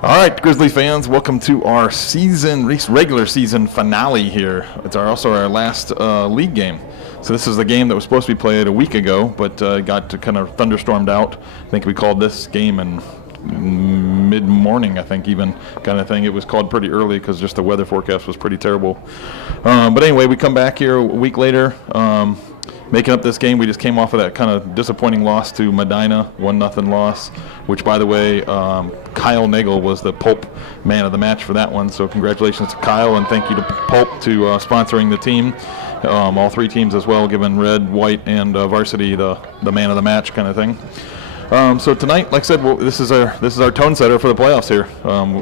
All right, Grizzlies fans, welcome to our regular season finale here. It's also our last league game. So this is the game that was supposed to be played a week ago, but got kind of thunderstormed out. I think we called this game in mid-morning, I think, even kind of thing. It was called pretty early because just the weather forecast was pretty terrible. But anyway, we come back here a week later. Making up this game, we just came off of that kind of disappointing loss to Medina, 1-0 loss, which, by the way, Kyle Nagel was the Pulp man of the match for that one. So congratulations to Kyle, and thank you to Pulp to sponsoring the team. All three teams as well, giving Red, White, and Varsity the man of the match kind of thing. So tonight, like I said, this is our tone setter for the playoffs here.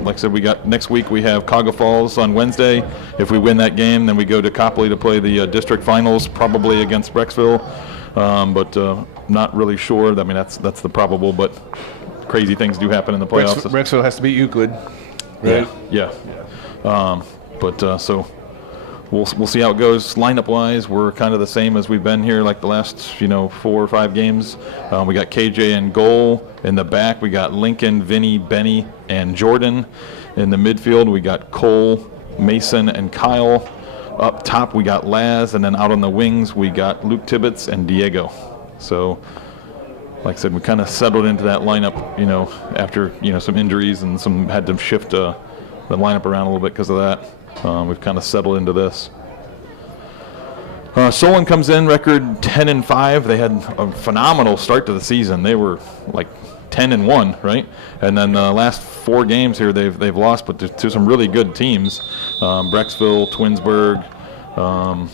Like I said, we got next week we have Cauga Falls on Wednesday. If we win that game, then we go to Copley to play the district finals, probably against Brecksville, but not really sure. I mean, that's the probable, but crazy things do happen in the playoffs. Brecksville has to beat Euclid, right? Yeah. So. We'll see how it goes. Lineup-wise, we're kind of the same as we've been here like the last 4 or 5 games. We got KJ in goal. In the back, we got Lincoln, Vinny, Benny, and Jordan. In the midfield, we got Cole, Mason, and Kyle. Up top, we got Laz, and then out on the wings, we got Luke Tibbetts and Diego. So, like I said, we kind of settled into that lineup, after some injuries and had to shift the lineup around a little bit because of that. We've kind of settled into this. Solon comes in, record 10-5. They had a phenomenal start to the season. They were like 10-1, right? And then the last 4 games here, they've lost, but to some really good teams: Brecksville, Twinsburg. Trying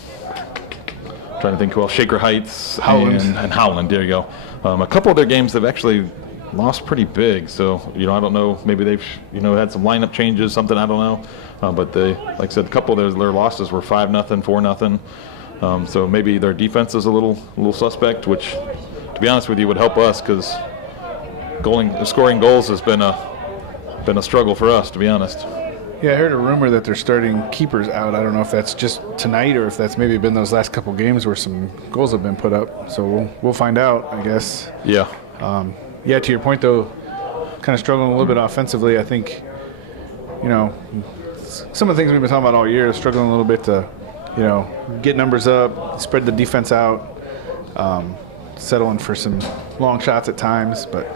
to think who else? Shaker Heights, and Howland. There you go. A couple of their games they've actually lost pretty big. So I don't know. Maybe they've had some lineup changes, something, I don't know. But they, like I said, a couple of their losses were 5-0, 4-0. So maybe their defense is a little suspect, which, to be honest with you, would help us because scoring goals has been a struggle for us, to be honest. Yeah, I heard a rumor that they're starting keepers out. I don't know if that's just tonight or if that's maybe been those last couple games where some goals have been put up. So we'll find out, I guess. Yeah. To your point, though, kind of struggling a little bit offensively. I think, some of the things we've been talking about all year is struggling a little bit to, get numbers up, spread the defense out, settling for some long shots at times. But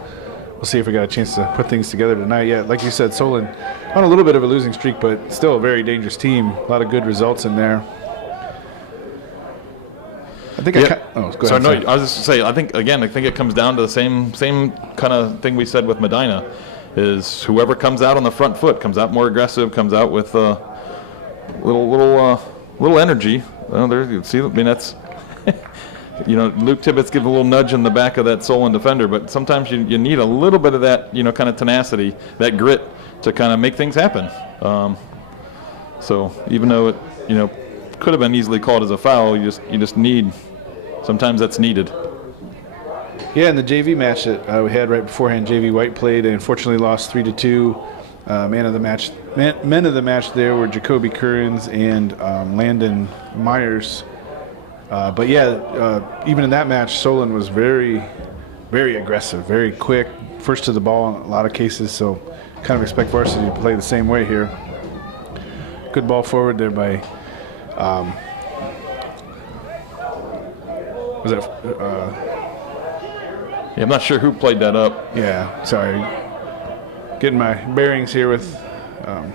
we'll see if we got a chance to put things together tonight. Yeah, like you said, Solon on a little bit of a losing streak, but still a very dangerous team. A lot of good results in there. I think go ahead. I was just to say, I think it comes down to the same kind of thing we said with Medina, is whoever comes out on the front foot, comes out more aggressive, comes out with little energy. There you see. I mean, that's Luke Tibbetts gives a little nudge in the back of that Solon defender, but sometimes you need a little bit of that kind of tenacity, that grit to kind of make things happen. So even though it could have been easily called as a foul, you just need. Sometimes that's needed. Yeah, in the JV match that we had right beforehand, JV White played and unfortunately lost 3-2. Men of the match there were Jacoby Currens and Landon Myers. But even in that match, Solon was very, very aggressive, very quick, first to the ball in a lot of cases. So kind of expect Varsity to play the same way here. Good ball forward there by. Was that? I'm not sure who played that up. Yeah, sorry. Getting my bearings here with. I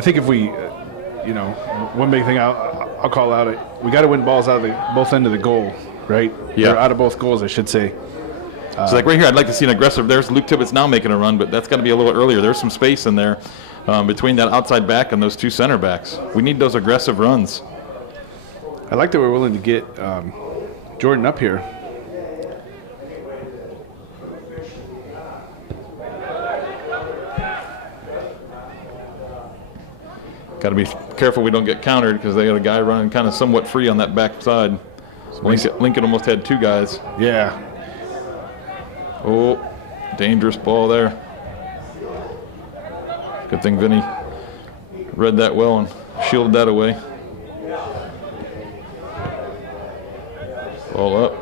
think if we, one big thing I'll call out, we got to win balls out of both end of the goal, right? Yeah. Or out of both goals, I should say. So like right here, I'd like to see an aggressive. There's Luke Tibbetts now making a run, but that's got to be a little earlier. There's some space in there between that outside back and those 2 center backs. We need those aggressive runs. I like that we're willing to get Jordan up here. Got to be careful we don't get countered because they got a guy running kind of somewhat free on that back side. Lincoln almost had 2 guys. Yeah. Oh, dangerous ball there. Good thing Vinny read that well and shielded that away. Ball up.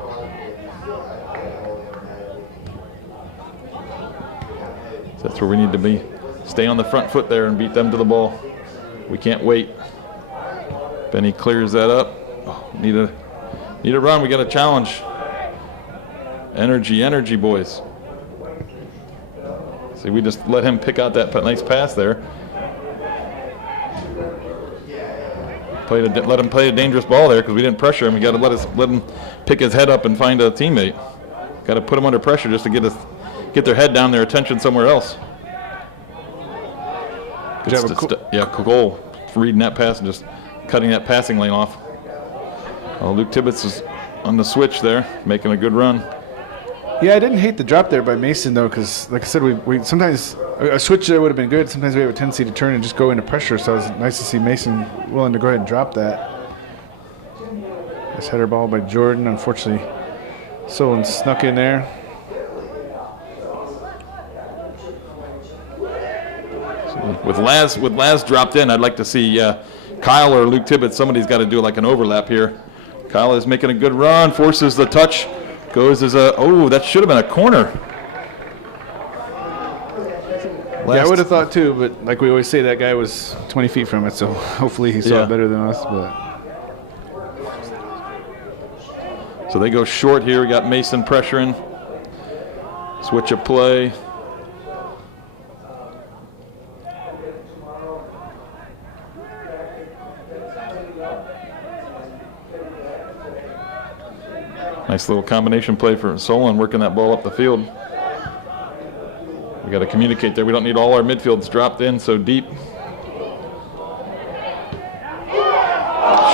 So that's where we need to be. Stay on the front foot there and beat them to the ball. We can't wait. Benny clears that up. Oh, need a run. We got a challenge. Energy, boys. See, we just let him pick out that nice pass there. Let him play a dangerous ball there because we didn't pressure him. We got to let him pick his head up and find a teammate. Got to put him under pressure just to get their head down, their attention somewhere else. Cole reading that pass and just cutting that passing lane off. Luke Tibbetts is on the switch there, making a good run. Yeah, I didn't hate the drop there by Mason though, because like I said, we sometimes a switch there would have been good. Sometimes we have a tendency to turn and just go into pressure. So it was nice to see Mason willing to go ahead and drop that. Nice header ball by Jordan. Unfortunately, Solon snuck in there. So with Laz dropped in, I'd like to see Kyle or Luke Tibbetts. Somebody's got to do like an overlap here. Kyle is making a good run, forces the touch. Goes as that should have been a corner. Yeah, I would have thought too, but like we always say, that guy was 20 feet from it, so hopefully he saw it better than us. But so they go short here. We got Mason pressuring. Switch of play. Nice little combination play for Solon, working that ball up the field. We got to communicate there. We don't need all our midfields dropped in so deep.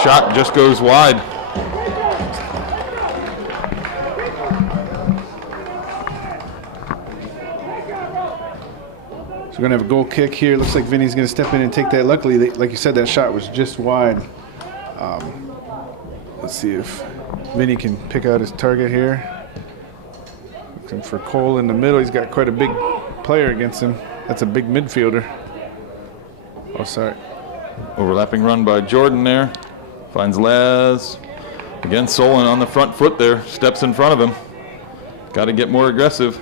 Shot just goes wide. So we're going to have a goal kick here. Looks like Vinny's going to step in and take that. Luckily, like you said, that shot was just wide. Let's see if Vinny can pick out his target here. Looking for Cole in the middle. He's got quite a big player against him. That's a big midfielder. Oh, sorry. Overlapping run by Jordan there. Finds Laz. Again, Solon on the front foot there. Steps in front of him. Got to get more aggressive.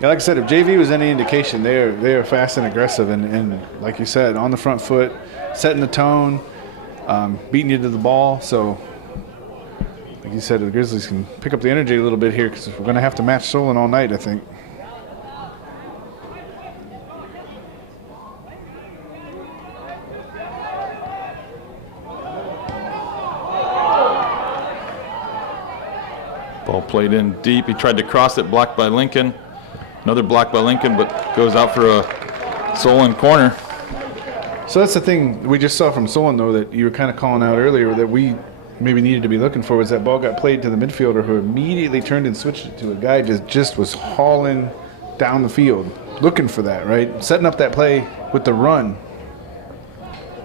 Yeah, like I said, if JV was any indication, they are fast and aggressive, and like you said, on the front foot, setting the tone, beating you to the ball. So, like you said, the Grizzlies can pick up the energy a little bit here because we're going to have to match Solon all night, I think. Ball played in deep. He tried to cross it, blocked by Lincoln. Another block by Lincoln, but goes out for a Solon corner. So that's the thing we just saw from Solon, though, that you were kind of calling out earlier that we maybe needed to be looking for, was that ball got played to the midfielder who immediately turned and switched it to a guy just was hauling down the field, looking for that, right? Setting up that play with the run.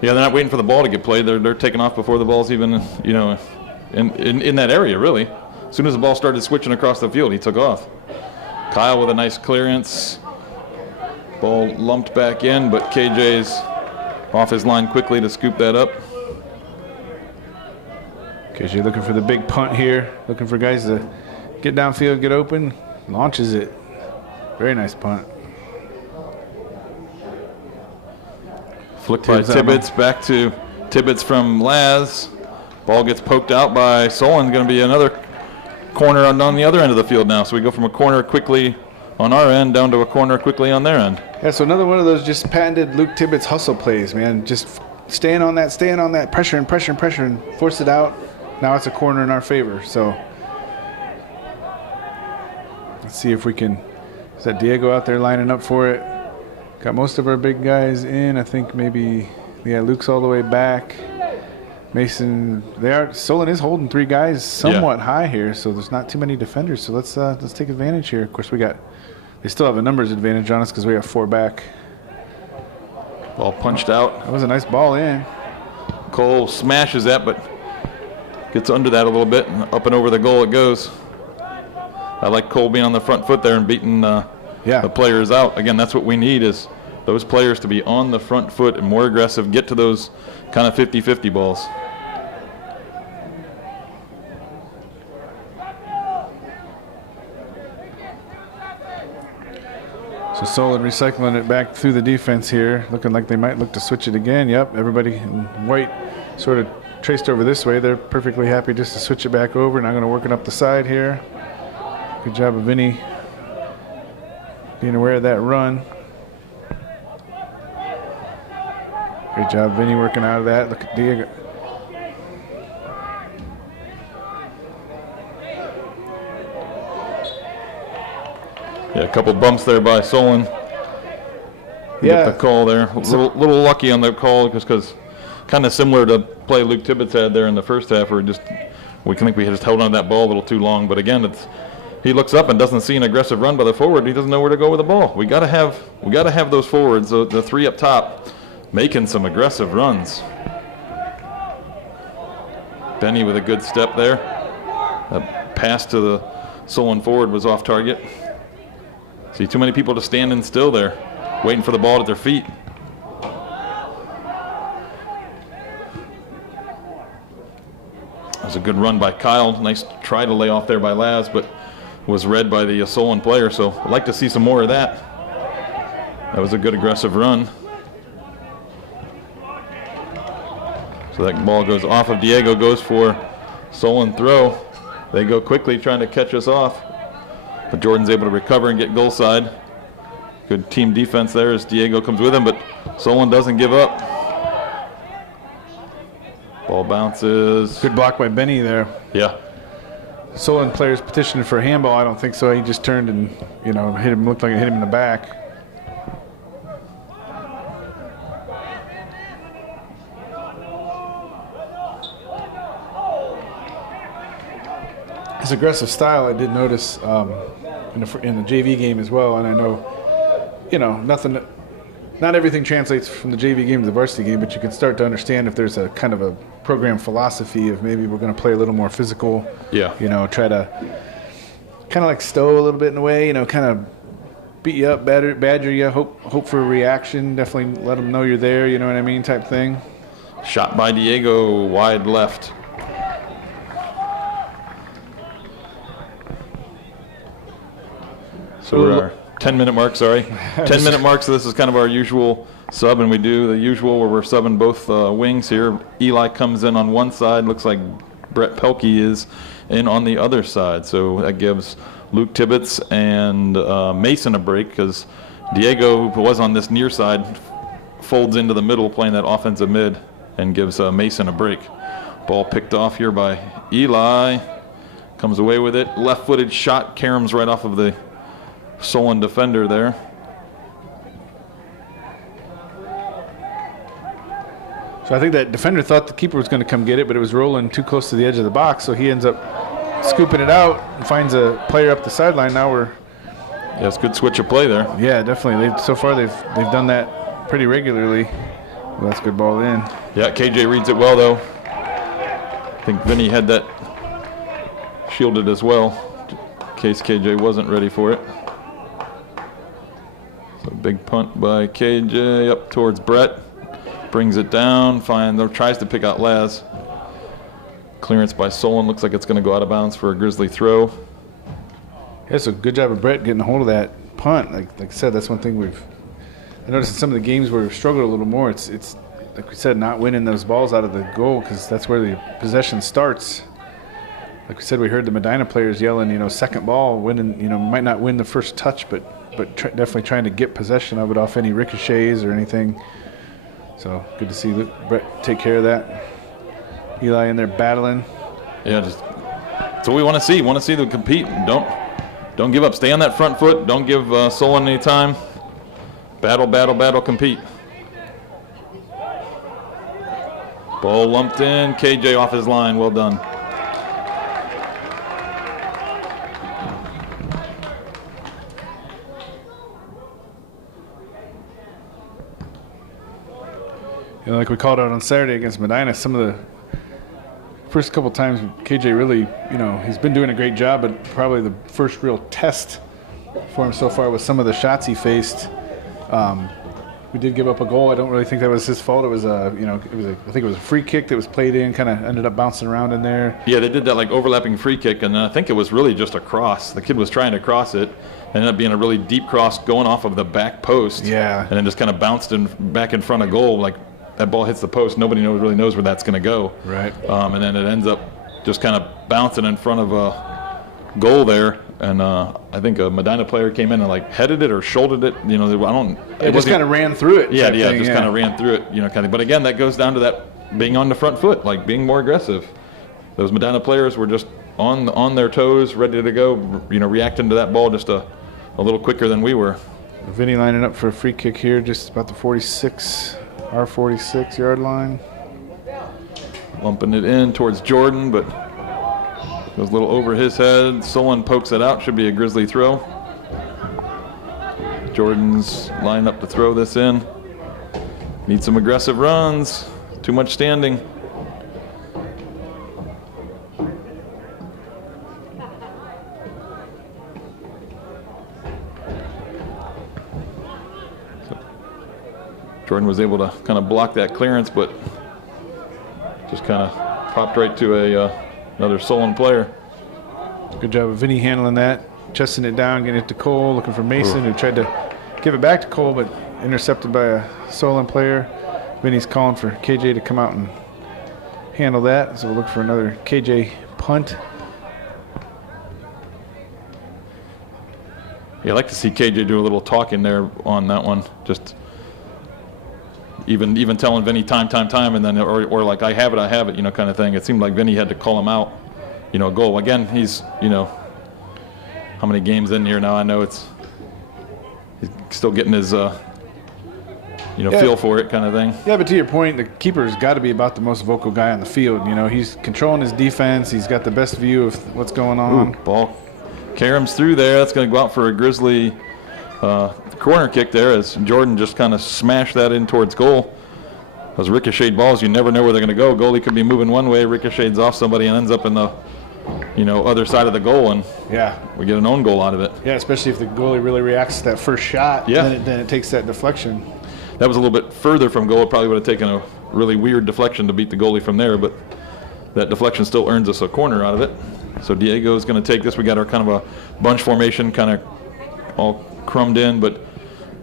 Yeah, they're not waiting for the ball to get played. They're taking off before the ball's even, in that area, really. As soon as the ball started switching across the field, he took off. Kyle with a nice clearance. Ball lumped back in, but KJ's off his line quickly to scoop that up. KJ looking for the big punt here, looking for guys to get downfield, get open, launches it. Very nice punt. Flicked by Tibbetts, back to Tibbetts from Laz. Ball gets poked out by Solon. Going to be another corner on the other end of the field now. So we go from a corner quickly on our end down to a corner quickly on their end. Yeah, so another one of those just patented Luke Tibbetts hustle plays, man. Just staying on that, pressure and force it out. Now it's a corner in our favor. So let's see if we can. Is that Diego out there lining up for it? Got most of our big guys in. I think maybe, yeah, Luke's all the way back. Mason, Solon is holding three guys somewhat high here, so there's not too many defenders. So let's take advantage here. Of course, they still have a numbers advantage on us because we have four back. Ball punched out. That was a nice ball in. Cole smashes that, but gets under that a little bit, and up and over the goal it goes. I like Cole being on the front foot there and beating the players out. Again, that's what we need, is those players to be on the front foot and more aggressive, get to those kind of 50-50 balls. So Solon recycling it back through the defense here, looking like they might look to switch it again. Yep, everybody in white sort of traced over this way. They're perfectly happy just to switch it back over. Now going to work it up the side here. Good job of Vinny being aware of that run. Great job, Vinny, working out of that. Look at Diego. Yeah, a couple bumps there by Solon. Yeah. Get the call there. A little lucky on the call because kind of similar to play Luke Tibbetts had there in the first half, where we think we just held on that ball a little too long. But again, he looks up and doesn't see an aggressive run by the forward. He doesn't know where to go with the ball. We got to have those forwards, the three up top, making some aggressive runs. Benny with a good step there. That pass to the Solon forward was off target. See, too many people just standing still there, waiting for the ball at their feet. That was a good run by Kyle. Nice try to lay off there by Laz, but was read by the Solon player. So I'd like to see some more of that. That was a good aggressive run. So that ball goes off of Diego, goes for Solon throw. They go quickly trying to catch us off, but Jordan's able to recover and get goal side. Good team defense there as Diego comes with him, but Solon doesn't give up. Ball bounces. Good block by Benny there. Yeah. Solon players petitioned for a handball. I don't think so. He just turned and, hit him. Looked like it hit him in the back. His aggressive style, I did notice in the JV game as well, and I know, not everything translates from the JV game to the varsity game, but you can start to understand if there's a kind of a program philosophy of maybe we're going to play a little more physical. Yeah. Try to kind of like stow a little bit in a way, kind of beat you up, badger you, hope for a reaction, definitely let them know you're there, you know what I mean, type thing. Shot by Diego, wide left. So we're our 10-minute mark, sorry. 10-minute mark, so this is kind of our usual sub, and we do the usual where we're subbing both wings here. Eli comes in on one side. Looks like Brett Pelkey is in on the other side. So that gives Luke Tibbetts and Mason a break because Diego, who was on this near side, folds into the middle playing that offensive mid and gives Mason a break. Ball picked off here by Eli. Comes away with it. Left-footed shot. caroms right off of the Solon defender there. So I think that defender thought the keeper was going to come get it, but it was rolling too close to the edge of the box, so he ends up scooping it out and finds a player up the sideline. Now we're... Yeah, it's a good switch of play there. Yeah, definitely. So far they've done that pretty regularly. Well, that's a good ball in. Yeah, KJ reads it well, though. I think Vinny had that shielded as well, in case KJ wasn't ready for it. So big punt by KJ up towards Brett. Brings it down, tries to pick out Laz. Clearance by Solon, looks like it's going to go out of bounds for a Grizzly throw. Yeah, so good job of Brett getting a hold of that punt. Like I said, that's one thing I noticed in some of the games where we've struggled a little more. It's like we said, not winning those balls out of the goal because that's where the possession starts. Like we said, we heard the Medina players yelling, second ball, winning, might not win the first touch, but definitely trying to get possession of it off any ricochets or anything. So good to see Brett take care of that. Eli in there battling. Yeah, that's what we want to see. Want to see them compete. Don't give up. Stay on that front foot. Don't give Solon any time. Battle, compete. Ball lumped in. KJ off his line. Well done. Like we called out on Saturday against Medina, some of the first couple times KJ really, he's been doing a great job, but probably the first real test for him so far was some of the shots he faced. we did give up a goal. I don't really think that was his fault. It was I think it was a free kick that was played in, kind of ended up bouncing around in there. Yeah, they did that like overlapping free kick, and I think it was really just a cross. The kid was trying to cross it, ended up being a really deep cross going off of the back post. Yeah. And then just kind of bounced back in front of goal. Like that ball hits the post, nobody really knows where that's going to go. Right. And then it ends up just kind of bouncing in front of a goal there. And I think a Medina player came in and like headed it or shouldered it. You know, It just kind of ran through it. Yeah, just kind of ran through it. You know, kind of. But again, that goes down to that being on the front foot, like being more aggressive. Those Medina players were just on their toes, ready to go. You know, reacting to that ball just a little quicker than we were. Vinny lining up for a free kick here, just about the 46-yard line. Lumping it in towards Jordan, but goes a little over his head. Solon pokes it out. Should be a Grizzly throw. Jordan's lined up to throw this in. Need some aggressive runs. Too much standing. Jordan was able to kind of block that clearance, but just kind of popped right to another Solon player. Good job of Vinny handling that, chesting it down, getting it to Cole, looking for Mason, who tried to give it back to Cole, but intercepted by a Solon player. Vinny's calling for KJ to come out and handle that, so we'll look for another KJ punt. Yeah, I'd like to see KJ do a little talking there on that one. Just even telling Vinny time, and then or like I have it, you know, kind of thing. It seemed like Vinny had to call him out, you know, goal. Again, he's, you know, how many games in here now? I know he's still getting his feel for it kind of thing. Yeah, but to your point, the keeper's got to be about the most vocal guy on the field. You know, he's controlling his defense. He's got the best view of what's going on. Ooh, ball caroms through there. That's going to go out for a Grizzly corner kick there as Jordan just kind of smashed that in towards goal. Those ricocheted balls, you never know where they're going to go. Goalie could be moving one way, ricochets off somebody, and ends up in the, you know, other side of the goal, and yeah, we get an own goal out of it. Yeah, especially if the goalie really reacts to that first shot. Yeah. Then it takes that deflection. That was a little bit further from goal. It probably would have taken a really weird deflection to beat the goalie from there, but that deflection still earns us a corner out of it. So Diego's going to take this. We got our kind of a bunch formation, kind of all crumbed in, but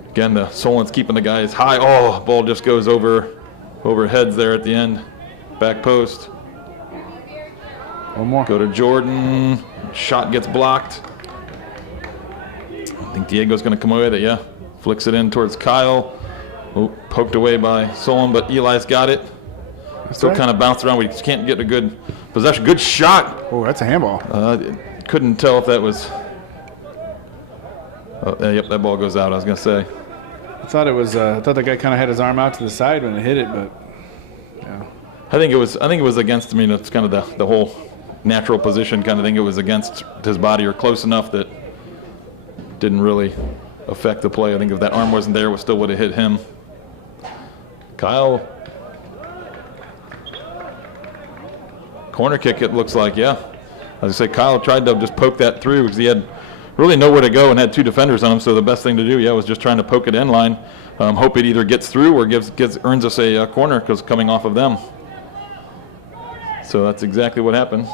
again, the Solon's keeping the guys high. Oh, ball just goes over heads there at the end. Back post. One more. Go to Jordan. Shot gets blocked. I think Diego's going to come away with it, yeah. Flicks it in towards Kyle. Oh, poked away by Solon, but Eli's got it. Still kind of bounced around. We can't get a good possession. Good shot. Oh, that's a handball. Couldn't tell if that was... yep, that ball goes out, I was going to say. I thought it was. I thought the guy kind of had his arm out to the side when it hit it, but yeah. I think it was against. I mean, it's kind of the whole natural position kind of thing. It was against his body or close enough that didn't really affect the play. I think if that arm wasn't there, it still would have hit him. Kyle, corner kick. It looks like, yeah. As I say, Kyle tried to just poke that through because he had really nowhere to go and had two defenders on him, so the best thing to do, yeah, was just trying to poke it in line. Hope it either gets through or earns us a corner because coming off of them. So that's exactly what happened.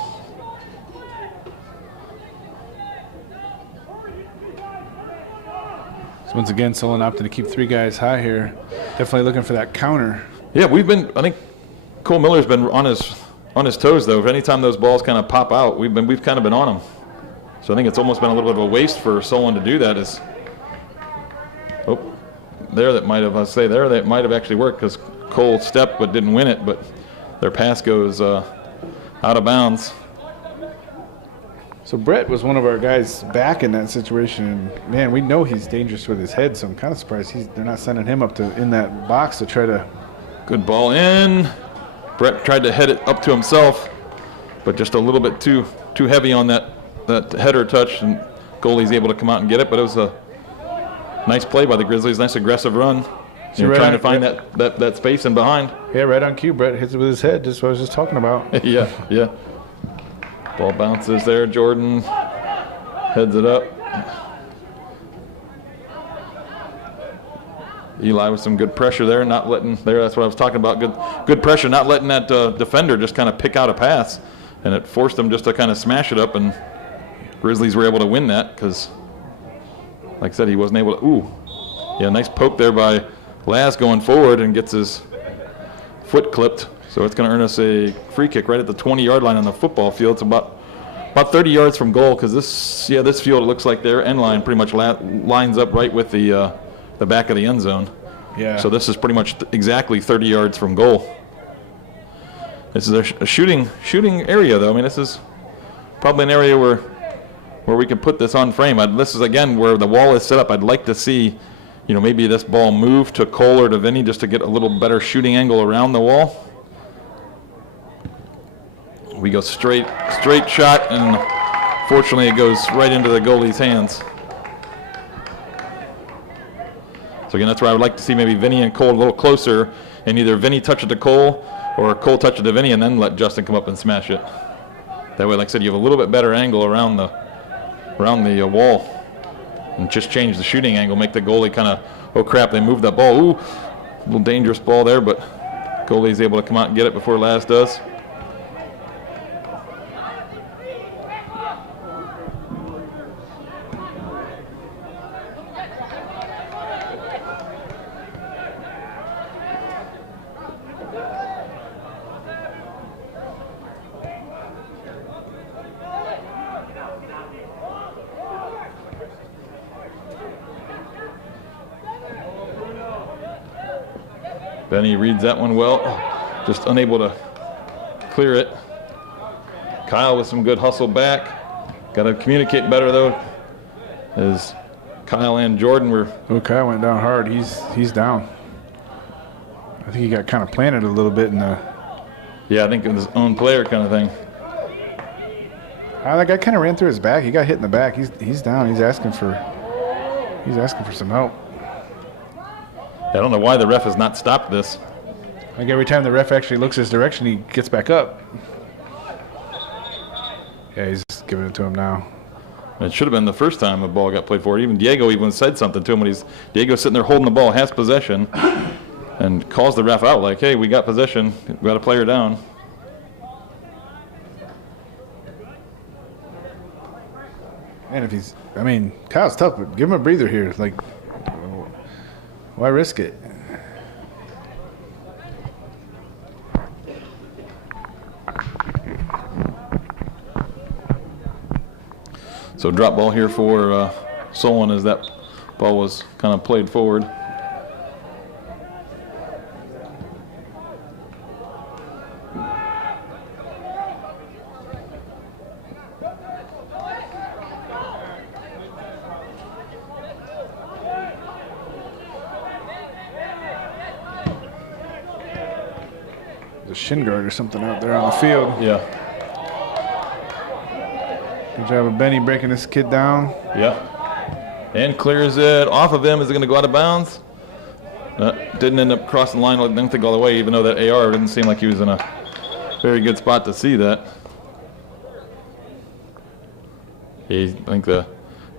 So once again, Solon opted to keep three guys high here. Definitely looking for that counter. Yeah, I think Cole Miller's been on his toes, though. If anytime those balls kind of pop out, we've kind of been on them. So I think it's almost been a little bit of a waste for Solon to do that. That might have actually worked because Cole stepped but didn't win it, but their pass goes out of bounds. So Brett was one of our guys back in that situation, and man, we know he's dangerous with his head, so I'm kind of surprised they're not sending him up in that box to try to. Good ball in. Brett tried to head it up to himself, but just a little bit too heavy on that header touch, and goalie's able to come out and get it, but it was a nice play by the Grizzlies, nice aggressive run. Trying to find that space in behind. Yeah, right on cue. Brett hits it with his head, just what I was just talking about. yeah. Ball bounces there. Jordan heads it up. Eli with some good pressure there, not letting there. That's what I was talking about. Good pressure, not letting that defender just kind of pick out a pass, and it forced them just to kind of smash it up. And Grizzlies were able to win that because, like I said, he wasn't able to. Ooh, yeah, nice poke there by Laz going forward and gets his foot clipped. So it's going to earn us a free kick right at the 20-yard line on the football field. It's about 30 yards from goal because this field, it looks like their end line pretty much lines up right with the back of the end zone. Yeah. So this is pretty much exactly 30 yards from goal. This is a shooting area, though. I mean, this is probably an area where we can put this on frame. This is, again, where the wall is set up. I'd like to see, maybe this ball move to Cole or to Vinny just to get a little better shooting angle around the wall. We go straight shot, and fortunately it goes right into the goalie's hands. So again, that's where I would like to see maybe Vinny and Cole a little closer, and either Vinny touch it to Cole or Cole touch it to Vinny and then let Justin come up and smash it. That way, like I said, you have a little bit better angle around the wall, and just change the shooting angle, make the goalie kind of, oh crap, they moved that ball. Ooh, a little dangerous ball there, but goalie's able to come out and get it before Laz does. Benny reads that one well, just unable to clear it. Kyle with some good hustle back. Got to communicate better though, as Kyle and Jordan were. Oh, Kyle went down hard. He's down. I think he got kind of planted a little bit in the. Yeah, I think it was his own player kind of thing. That guy kind of ran through his back. He got hit in the back. He's down. He's asking for some help. I don't know why the ref has not stopped this. Like every time the ref actually looks his direction, he gets back up. Yeah, he's giving it to him now. It should have been the first time a ball got played forward. Even Diego even said something to him when Diego's sitting there holding the ball, has possession, and calls the ref out like, hey, we got possession, we got a player down. And Kyle's tough, but give him a breather here. Like, why risk it? So drop ball here for Solon as that ball was kind of played forward. A shin guard or something out there on the field. Yeah. Good job of Benny breaking this kid down. Yeah. And clears it off of him. Is it going to go out of bounds? Didn't end up crossing the line, I didn't think all the way, even though that AR didn't seem like he was in a very good spot to see that. I think the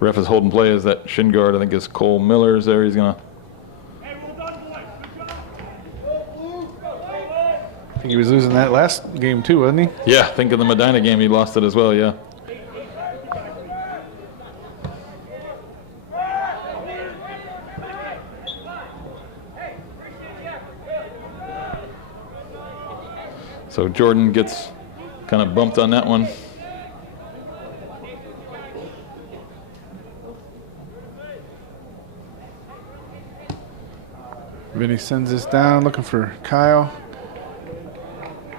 ref is holding play as that shin guard. I think it's Cole Miller's there. He's going to. I think he was losing that last game too, wasn't he? Yeah, I think in the Medina game he lost it as well, yeah. So Jordan gets kind of bumped on that one. Vinny sends this down, looking for Kyle.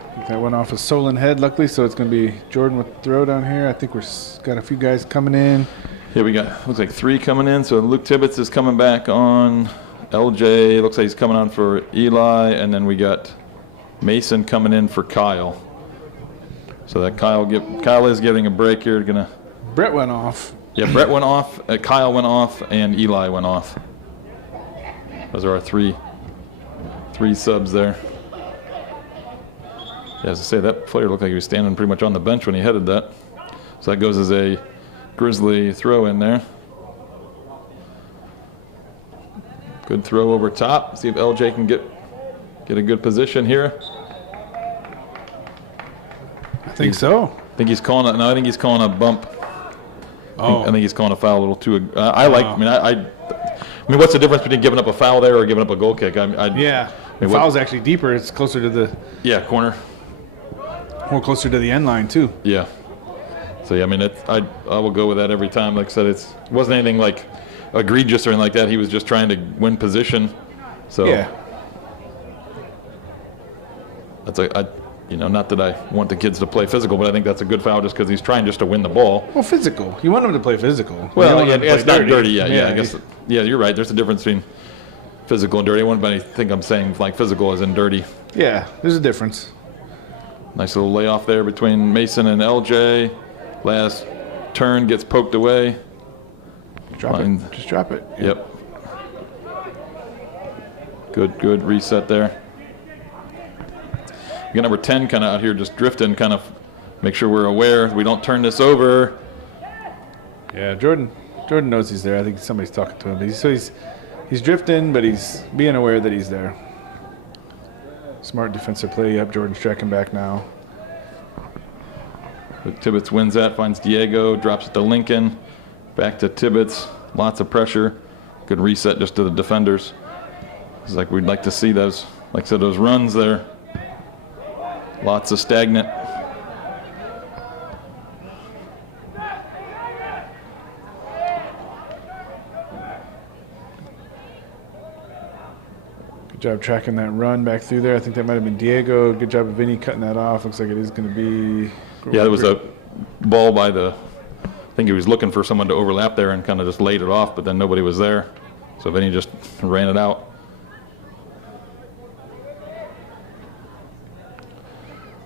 I think that went off a Solon head, luckily, so it's going to be Jordan with the throw down here. I think we've got a few guys coming in. Yeah, we got, looks like 3 coming in. So Luke Tibbetts is coming back on. LJ, looks like he's coming on for Eli. And then we got Mason coming in for Kyle. So that Kyle is giving a break here. Brett went off. Yeah, Brett went off, Kyle went off, and Eli went off. Those are our three subs there. Yeah, as I say, that player looked like he was standing pretty much on the bench when he headed that. So that goes as a Grizzly throw in there. Good throw over top. See if LJ can get a good position here. I think so. I think he's calling it. No, I think he's calling a bump. Oh. I think he's calling a foul a little too. I mean, what's the difference between giving up a foul there or giving up a goal kick? Yeah. The foul's actually deeper. It's closer to the corner. More closer to the end line too. Yeah. So yeah, I mean, I will go with that every time. Like I said, it wasn't anything like egregious or anything like that. He was just trying to win position. So yeah. That's not that I want the kids to play physical, but I think that's a good foul just because he's trying just to win the ball. Well, physical. You want him to play physical. Well, yeah, it's not dirty. Yeah, I guess. Yeah, you're right. There's a difference between physical and dirty. I wouldn't think I'm saying like physical as in dirty. Yeah, there's a difference. Nice little layoff there between Mason and LJ. Last turn gets poked away. Drop it. Just drop it. Yep. Good reset there. We got number 10 kind of out here just drifting, kind of make sure we're aware we don't turn this over. Yeah, Jordan knows he's there. I think somebody's talking to him. He's drifting, but he's being aware that he's there. Smart defensive play. Yep, Jordan's tracking back now. Tibbetts wins that, finds Diego, drops it to Lincoln. Back to Tibbetts. Lots of pressure. Good reset just to the defenders. It's like we'd like to see those, like I said, those runs there. Lots of stagnant. Good job tracking that run back through there. I think that might have been Diego. Good job of Vinny cutting that off. Looks like it is going to be. Yeah, there was a ball by I think he was looking for someone to overlap there and kind of just laid it off, but then nobody was there. So Vinny just ran it out.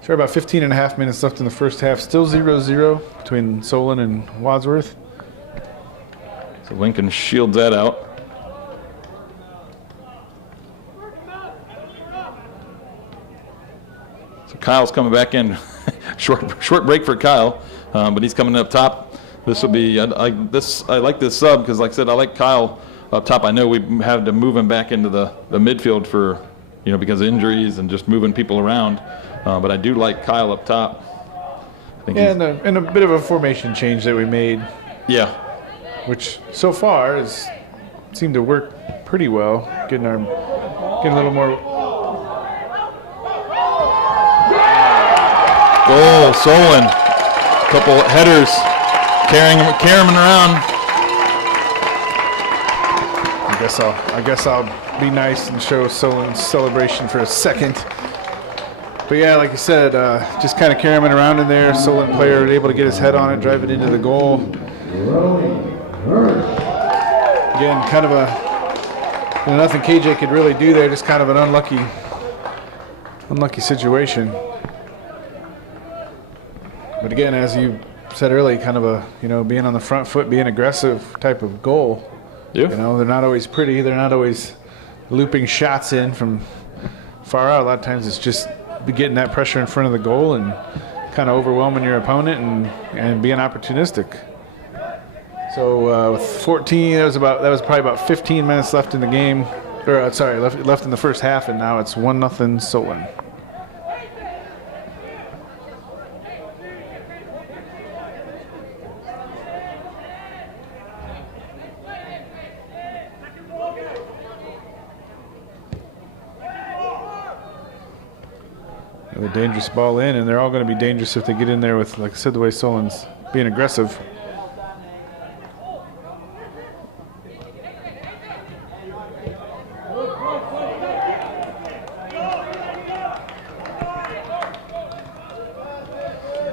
So about 15 and a half minutes left in the first half. Still 0-0 between Solon and Wadsworth. So Lincoln shields that out. So Kyle's coming back in. short break for Kyle, but he's coming up top. This will be I like this sub because, like I said, I like Kyle up top. I know we had to move him back into the midfield for because of injuries and just moving people around. But I do like Kyle up top. And a bit of a formation change that we made. Yeah. Which so far has seemed to work pretty well. Getting a little more. Goal, Solon. Couple headers, carrying him around. I guess I'll be nice and show Solon's celebration for a second. But yeah, like you said, just kind of carrying him around in there. Solon player able to get his head on it, drive it into the goal. Again, kind of nothing KJ could really do there. Just kind of an unlucky situation. But again, as you said earlier, kind of being on the front foot, being aggressive type of goal. Yeah. They're not always pretty. They're not always looping shots in from far out. A lot of times it's just getting that pressure in front of the goal and kind of overwhelming your opponent and being opportunistic. So with 14, that was probably about 15 minutes left in the game. Left in the first half, and now it's 1-0 Solon. A dangerous ball in, and they're all going to be dangerous if they get in there with, like I said, the way Solon's being aggressive.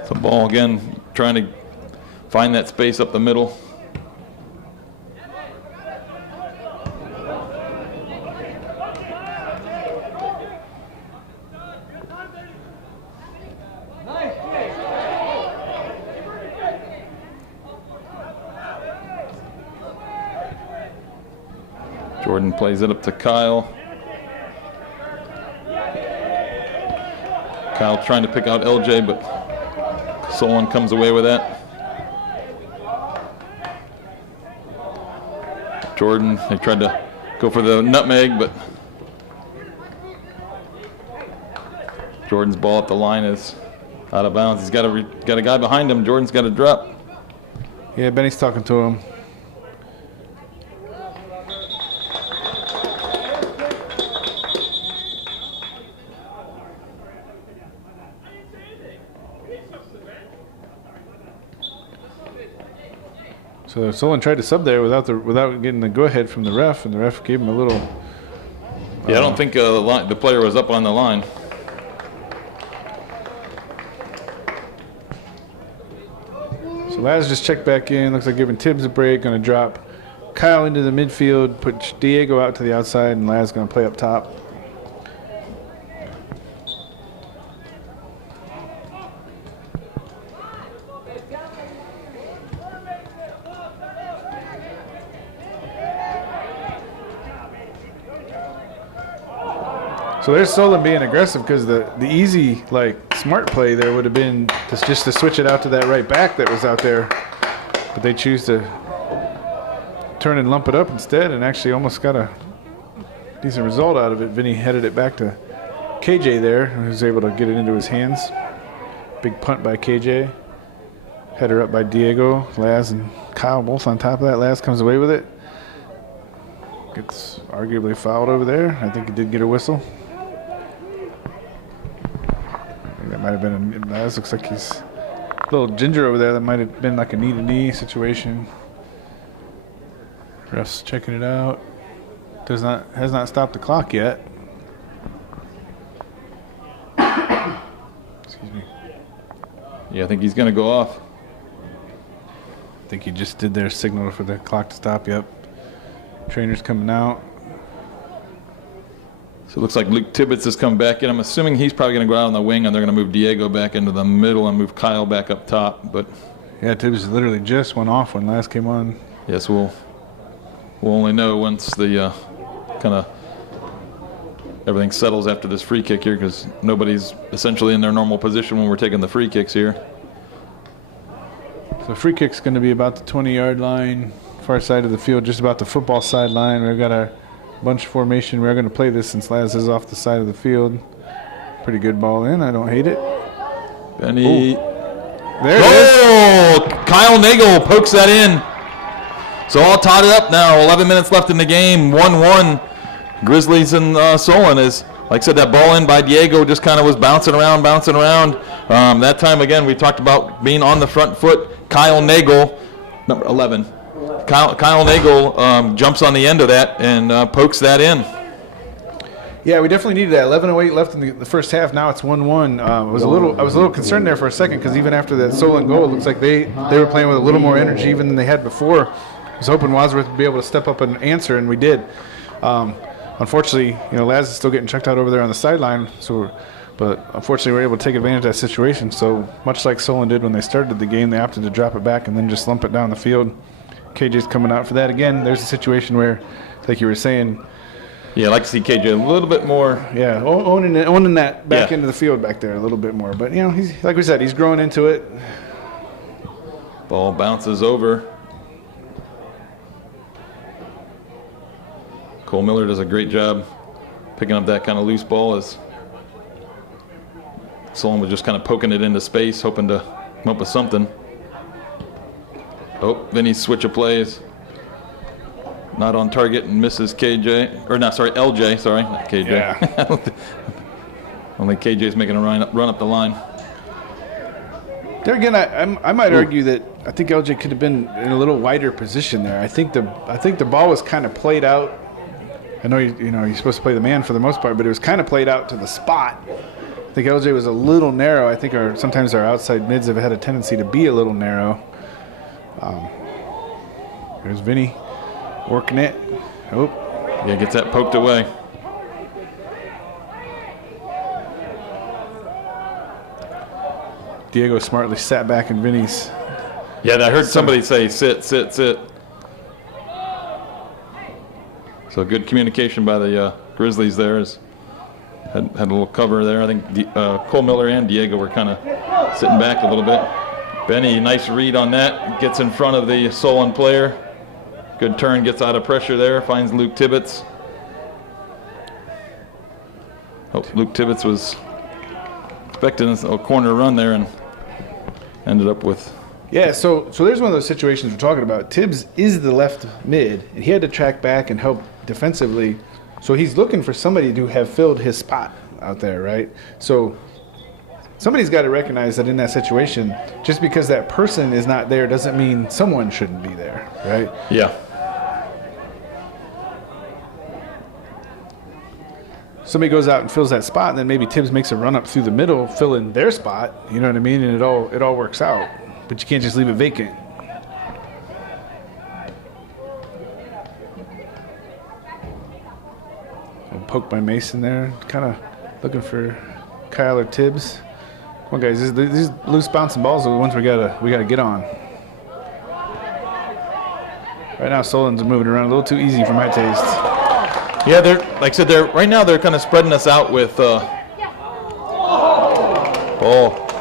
So ball again, trying to find that space up the middle. Jordan plays it up to Kyle. Kyle trying to pick out LJ, but Solon comes away with that. Jordan, they tried to go for the nutmeg, but Jordan's ball at the line is out of bounds. He's got a guy behind him. Jordan's got to drop. Yeah, Benny's talking to him. So Solon tried to sub there without getting the go-ahead from the ref, and the ref gave him a little. Yeah, I don't think the player was up on the line. So Laz just checked back in. Looks like giving Tibbs a break. Going to drop Kyle into the midfield, put Diego out to the outside, and Laz going to play up top. So there's Solon being aggressive, because the easy, smart play there would have been just to switch it out to that right back that was out there. But they choose to turn and lump it up instead, and actually almost got a decent result out of it. Vinny headed it back to KJ there, who was able to get it into his hands. Big punt by KJ. Header up by Diego. Laz and Kyle both on top of that. Laz comes away with it. Gets arguably fouled over there. I think he did get a whistle. That might have been Laz looks like he's a little ginger over there. That might have been like a knee-to-knee situation. Ref's checking it out. Has not stopped the clock yet. Excuse me. Yeah, I think he's going to go off. I think he just did their signal for the clock to stop. Yep. Trainer's coming out. So it looks like Luke Tibbetts has come back in. I'm assuming he's probably going to go out on the wing, and they're going to move Diego back into the middle and move Kyle back up top. But yeah, Tibbetts literally just went off when Laz came on. Yes, we'll only know once the kind of everything settles after this free kick here, because nobody's essentially in their normal position when we're taking the free kicks here. So free kick's going to be about the 20-yard line, far side of the field, just about the football sideline. We've got our bunch formation. We're going to play this since Laz is off the side of the field. Pretty good ball in. I don't hate it. Benny. There it is. Kyle Nagel pokes that in. So all tied up now. 11 minutes left in the game. 1-1. Grizzlies and Solon is, like I said, that ball in by Diego just kind of was bouncing around. That time, again, we talked about being on the front foot. Kyle Nagel, number 11. Kyle Nagel jumps on the end of that and pokes that in. Yeah, we definitely needed that. 11:08 left in the first half. Now it's 1-1. I was a little concerned there for a second, because even after that Solon goal, it looks like they were playing with a little more energy even than they had before. I was hoping Wadsworth would be able to step up and answer, and we did. Unfortunately, Laz is still getting checked out over there on the sideline. But unfortunately, we were able to take advantage of that situation. So much like Solon did when they started the game, they opted to drop it back and then just lump it down the field. KJ's coming out for that. Again, there's a situation where, like you were saying. Yeah, I'd like to see KJ a little bit more. Yeah, owning that back into the field back there a little bit more. But, he's, like we said, he's growing into it. Ball bounces over. Cole Miller does a great job picking up that kind of loose ball, as Solon was just kind of poking it into space, hoping to come up with something. Oh, Vinny's switch of plays. Not on target and misses KJ. Or not, sorry, LJ, sorry, not KJ. Yeah. Only KJ's making a run up the line. There again, I might argue that I think LJ could have been in a little wider position there. I think the ball was kind of played out. I know he's supposed to play the man for the most part, but it was kind of played out to the spot. I think LJ was a little narrow. I think sometimes our outside mids have had a tendency to be a little narrow. There's Vinny working it. Oh, yeah, gets that poked away. Diego smartly sat back in Vinny's. Yeah, I heard somebody say sit. So good communication by the Grizzlies there. Had a little cover there. I think Cole Miller and Diego were kind of sitting back a little bit. Benny, nice read on that. Gets in front of the Solon player. Good turn, gets out of pressure there, finds Luke Tibbetts. Oh, Luke Tibbetts was expecting a corner run there and ended up with... Yeah, so there's one of those situations we're talking about. Tibbs is the left mid, and he had to track back and help defensively. So he's looking for somebody to have filled his spot out there, right? So somebody's got to recognize that in that situation, just because that person is not there doesn't mean someone shouldn't be there, right? Yeah. Somebody goes out and fills that spot, and then maybe Tibbs makes a run up through the middle, fill in their spot, you know what I mean? And it all works out. But you can't just leave it vacant. Poke by Mason there, kind of looking for Kyle or Tibbs. Come on, guys, these loose bouncing balls are the ones we gotta get on. Right now, Solon's moving around a little too easy for my taste. Yeah, like I said, right now they're kind of spreading us out with ball.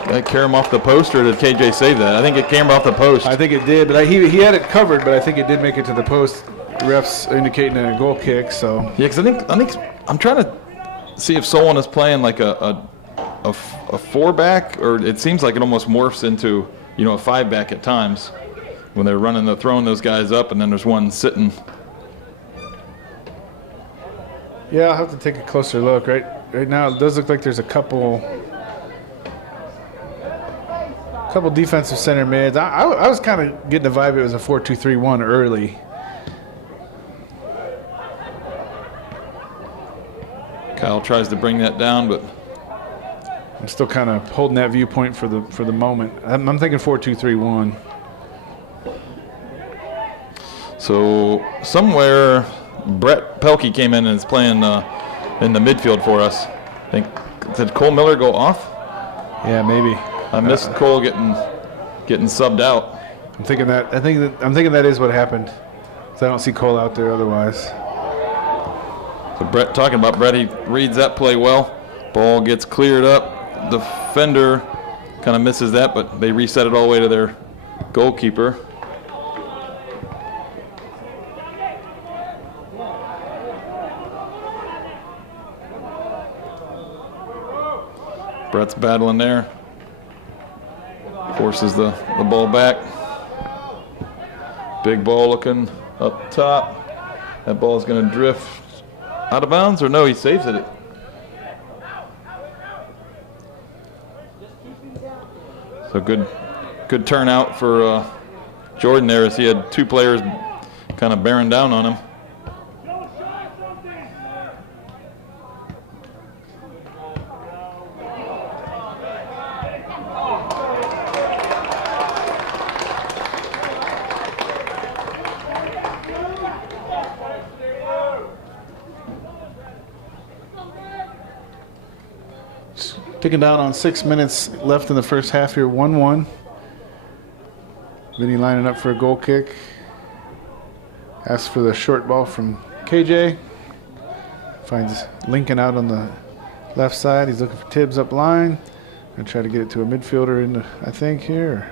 Did that carry him off the post, or did KJ save that? I think it came off the post. I think it did, but he had it covered, but I think it did make it to the post. Refs indicating a goal kick, so. Yeah, because I think I'm trying to see if Solon is playing like a 4-back, or it seems like it almost morphs into, you know, a 5-back at times when they're throwing those guys up, and then there's one sitting. Yeah, I'll have to take a closer look. Right now, it does look like there's a couple defensive center mids. I was kind of getting the vibe it was a 4-2-3-1 early. Kyle tries to bring that down, but I'm still kind of holding that viewpoint for the moment. I'm thinking 4-2-3-1. So somewhere Brett Pelkey came in and is playing in the midfield for us. I think, did Cole Miller go off? Yeah, maybe. I missed Cole getting subbed out. I'm thinking that is what happened. So I don't see Cole out there otherwise. So Brett, talking about Brett, he reads that play well. Ball gets cleared up. Defender kind of misses that, but they reset it all the way to their goalkeeper. Brett's battling there. Forces the ball back. Big ball looking up top. That ball is going to drift out of bounds, or no, he saves it. So good turnout for Jordan there, as he had two players kind of bearing down on him. Ticking down on 6 minutes left in the first half here, 1-1. Vinny lining up for a goal kick. Asks for the short ball from KJ. Finds Lincoln out on the left side. He's looking for Tibbs up line. Gonna try to get it to a midfielder in the, I think here.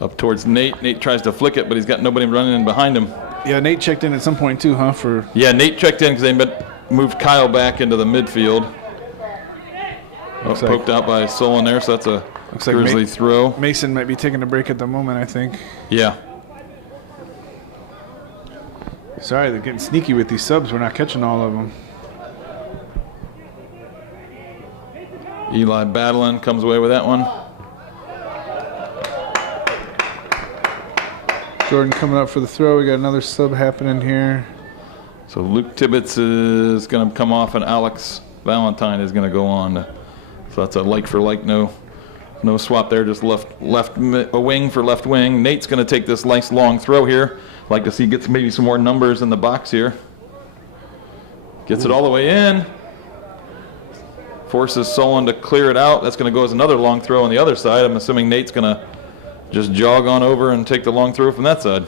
Up towards Nate. Nate tries to flick it, but he's got nobody running in behind him. Yeah, Nate checked in at some point too, huh? Yeah, Nate checked in because they moved Kyle back into the midfield. Poked out by Solon there, so that's a Grizzly throw. Mason might be taking a break at the moment, I think. Yeah. Sorry, they're getting sneaky with these subs. We're not catching all of them. Eli battling, comes away with that one. Jordan coming up for the throw. We got another sub happening here. So Luke Tibbetts is going to come off, and Alex Valentine is going to go on. So that's a like for like, no swap there, just left a wing for left wing. Nate's going to take this nice long throw here. Like to see gets maybe some more numbers in the box here. Gets it all the way in. Forces Solon to clear it out. That's going to go as another long throw on the other side. I'm assuming Nate's going to just jog on over and take the long throw from that side.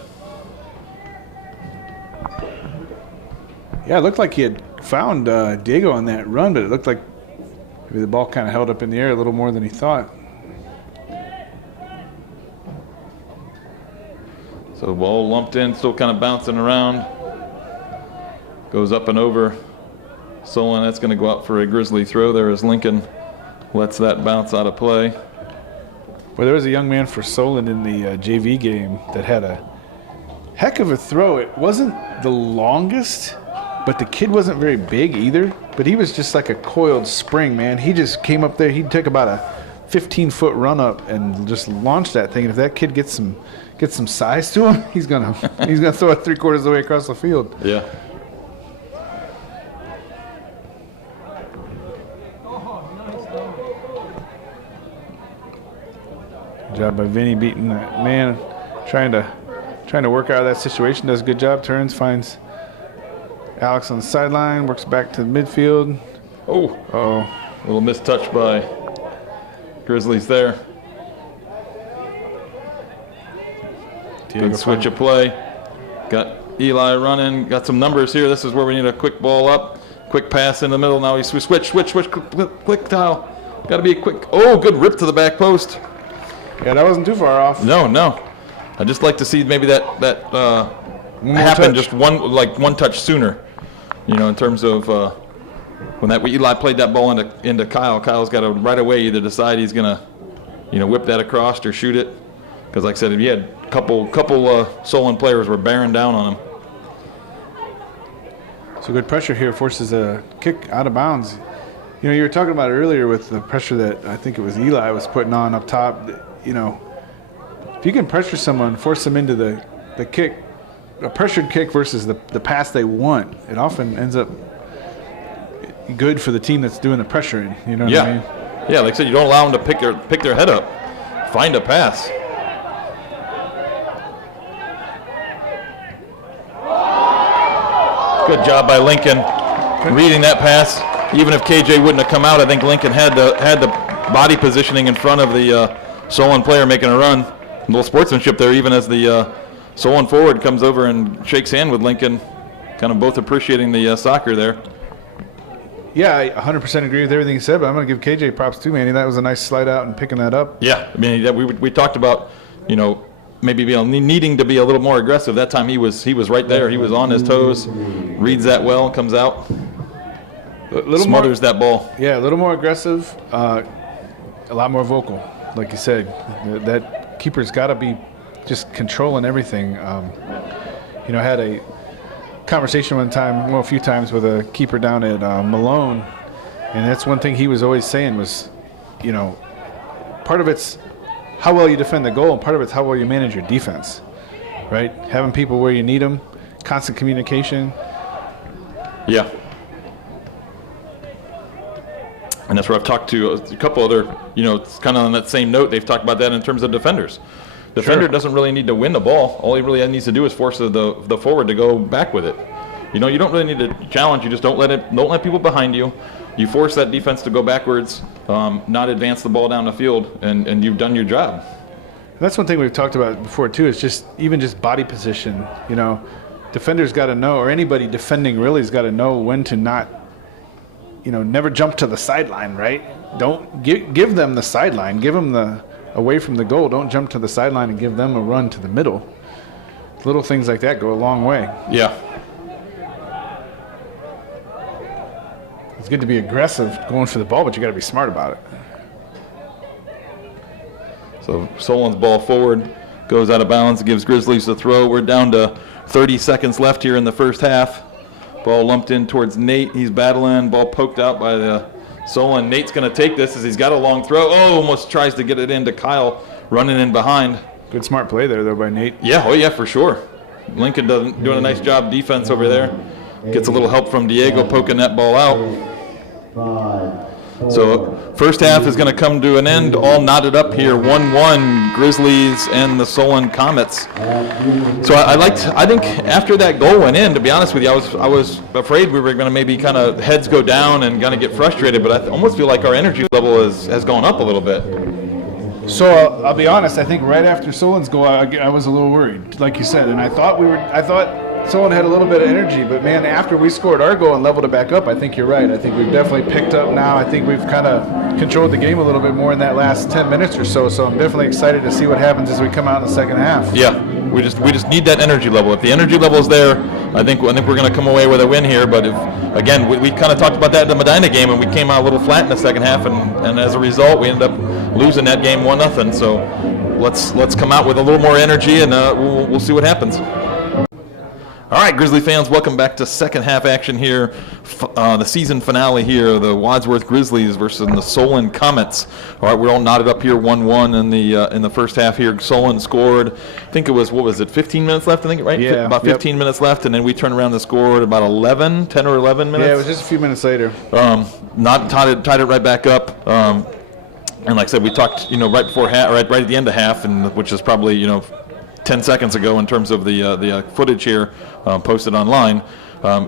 Yeah, it looked like he had found Diego on that run, but it looked like maybe the ball kind of held up in the air a little more than he thought. So ball lumped in, still kind of bouncing around. Goes up and over. Solon, that's going to go out for a Grizzly throw there as Lincoln lets that bounce out of play. Well, there was a young man for Solon in the JV game that had a heck of a throw. It wasn't the longest, but the kid wasn't very big either. But he was just like a coiled spring, man. He just came up there. He took about a 15-foot run up and just launched that thing. And if that kid gets some size to him, he's gonna throw it 3/4 of the way across the field. Yeah. Good job by Vinny beating that man, trying to work out of that situation. Does a good job. Turns, finds Alex on the sideline, works back to the midfield. Oh, a little mistouch by Grizzlies there. Good switch of play. Got Eli running. Got some numbers here. This is where we need a quick ball up. Quick pass in the middle. Now we switch. Quick tile. Got to be a quick. Oh, good rip to the back post. Yeah, that wasn't too far off. No. I'd just like to see maybe that happen just one touch sooner. You know, in terms of when Eli played that ball into Kyle. Kyle's got to right away either decide he's gonna, whip that across or shoot it. Because like I said, if you had a couple Solon players were bearing down on him. So good pressure here forces a kick out of bounds. You were talking about it earlier with the pressure that I think it was Eli was putting on up top. If you can pressure someone, force them into the kick, a pressured kick versus the pass they want, it often ends up good for the team that's doing the pressuring. You know what I mean? Yeah, like I said, you don't allow them to pick their head up. Find a pass. Good job by Lincoln reading that pass. Even if KJ wouldn't have come out, I think Lincoln had the body positioning in front of the Solon player making a run. A little sportsmanship there, even as the Solon forward comes over and shakes hand with Lincoln, kind of both appreciating the soccer there. Yeah, I 100% agree with everything you said, but I'm going to give KJ props too, Manny. That was a nice slide out and picking that up. Yeah, I mean, we talked about, maybe needing to be a little more aggressive. That time he was right there. He was on his toes, reads that well, comes out, smothers that ball. Yeah, a little more aggressive, a lot more vocal, like you said. That keeper's got to be just controlling everything. I had a conversation a few times with a keeper down at Malone, and that's one thing he was always saying was, part of it's how well you defend the goal, and part of it's how well you manage your defense, right? Having people where you need them, constant communication. Yeah. And that's where I've talked to a couple other, it's kind of on that same note. They've talked about that in terms of defenders. Defender doesn't really need to win the ball. All he really needs to do is force the forward to go back with it. You don't really need to challenge. You just don't let people behind you. You force that defense to go backwards, not advance the ball down the field, and you've done your job. That's one thing we've talked about before too. Is just body position. Defenders got to know, or anybody defending really has got to know when to not. Never jump to the sideline, right? Don't give them the sideline. Give them away from the goal. Don't jump to the sideline and give them a run to the middle. Little things like that go a long way. Yeah. It's good to be aggressive going for the ball, but you got to be smart about it. So Solon's ball forward goes out of bounds, gives Grizzlies the throw. We're down to 30 seconds left here in the first half. Ball lumped in towards Nate. He's battling. Ball poked out by the Solon. Nate's going to take this as he's got a long throw. Oh, almost tries to get it into Kyle, running in behind. Good smart play there, though, by Nate. Yeah, for sure. Lincoln doing a nice job defense over there. Gets a little help from Diego poking that ball out. So first half is going to come to an end, all knotted up here, 1-1, Grizzlies and the Solon Comets. So I think after that goal went in, to be honest with you, I was afraid we were going to maybe kind of heads go down and going to get frustrated, but I almost feel like our energy level has gone up a little bit. So I'll be honest, I think right after Solon's goal, I was a little worried, like you said, and I thought Solon had a little bit of energy, but man, after we scored our goal and leveled it back up, I think you're right. I think we've definitely picked up now. I think we've kind of controlled the game a little bit more in that last 10 minutes or so. So I'm definitely excited to see what happens as we come out in the second half. Yeah, we just need that energy level. If the energy level is there, I think we're going to come away with a win here. But if, again, we kind of talked about that in the Medina game, and we came out a little flat in the second half, and as a result, we ended up losing that game 1-0. So let's come out with a little more energy, and we'll see what happens. All right, Grizzly fans, welcome back to second half action here. The season finale here, the Wadsworth Grizzlies versus the Solon Comets. All right, we're all knotted up here 1-1 in the first half here. Solon scored, I think it was, 15 minutes left, I think, right? Yeah. About 15 minutes left, and then we turned around and scored about 10 or 11 minutes. Yeah, it was just a few minutes later. Not tied it right back up. And like I said, we talked, right before half, right at the end of half, and which is probably, 10 seconds ago in terms of the footage here posted online.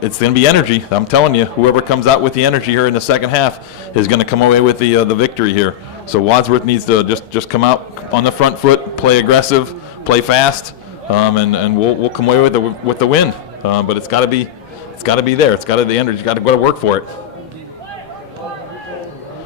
It's going to be energy. I'm telling you, whoever comes out with the energy here in the second half is going to come away with the victory here. So Wadsworth needs to just come out on the front foot, play aggressive, play fast, and we'll come away with the win. But it's got to be there. The energy. Got to work for it.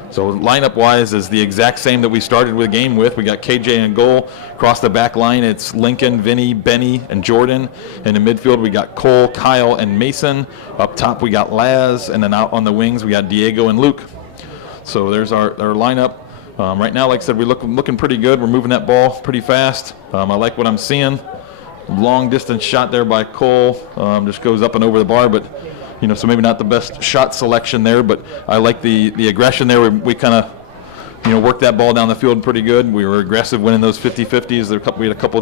So lineup-wise is the exact same that we started the game with. We got KJ in goal. Across the back line, it's Lincoln, Vinny, Benny, and Jordan. In the midfield, we got Cole, Kyle, and Mason. Up top, we got Laz, and then out on the wings, we got Diego and Luke. So there's our lineup. Right now, like I said, we're looking pretty good. We're moving that ball pretty fast. I like what I'm seeing. Long distance shot there by Cole. Just goes up and over the bar, but so maybe not the best shot selection there, but I like the aggression there. We kind of, worked that ball down the field pretty good. We were aggressive winning those 50-50s. We had a couple,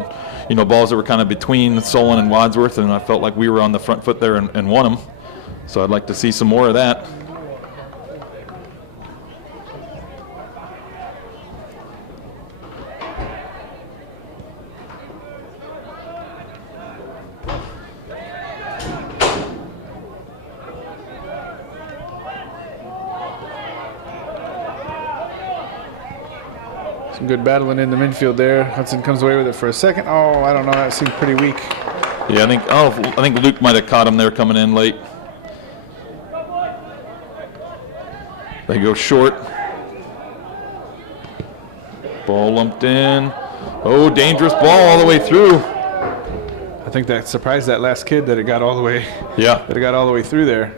balls that were kind of between Solon and Wadsworth, and I felt like we were on the front foot there and won them. So I'd like to see some more of that. Some good battling in the midfield there. Hudson comes away with it for a second. Oh, I don't know. That seemed pretty weak. Yeah, I think Luke might have caught him there coming in late. They go short. Ball lumped in. Oh, dangerous ball all the way through. I think that surprised that last kid that it got all the way. Yeah. That it got all the way through there.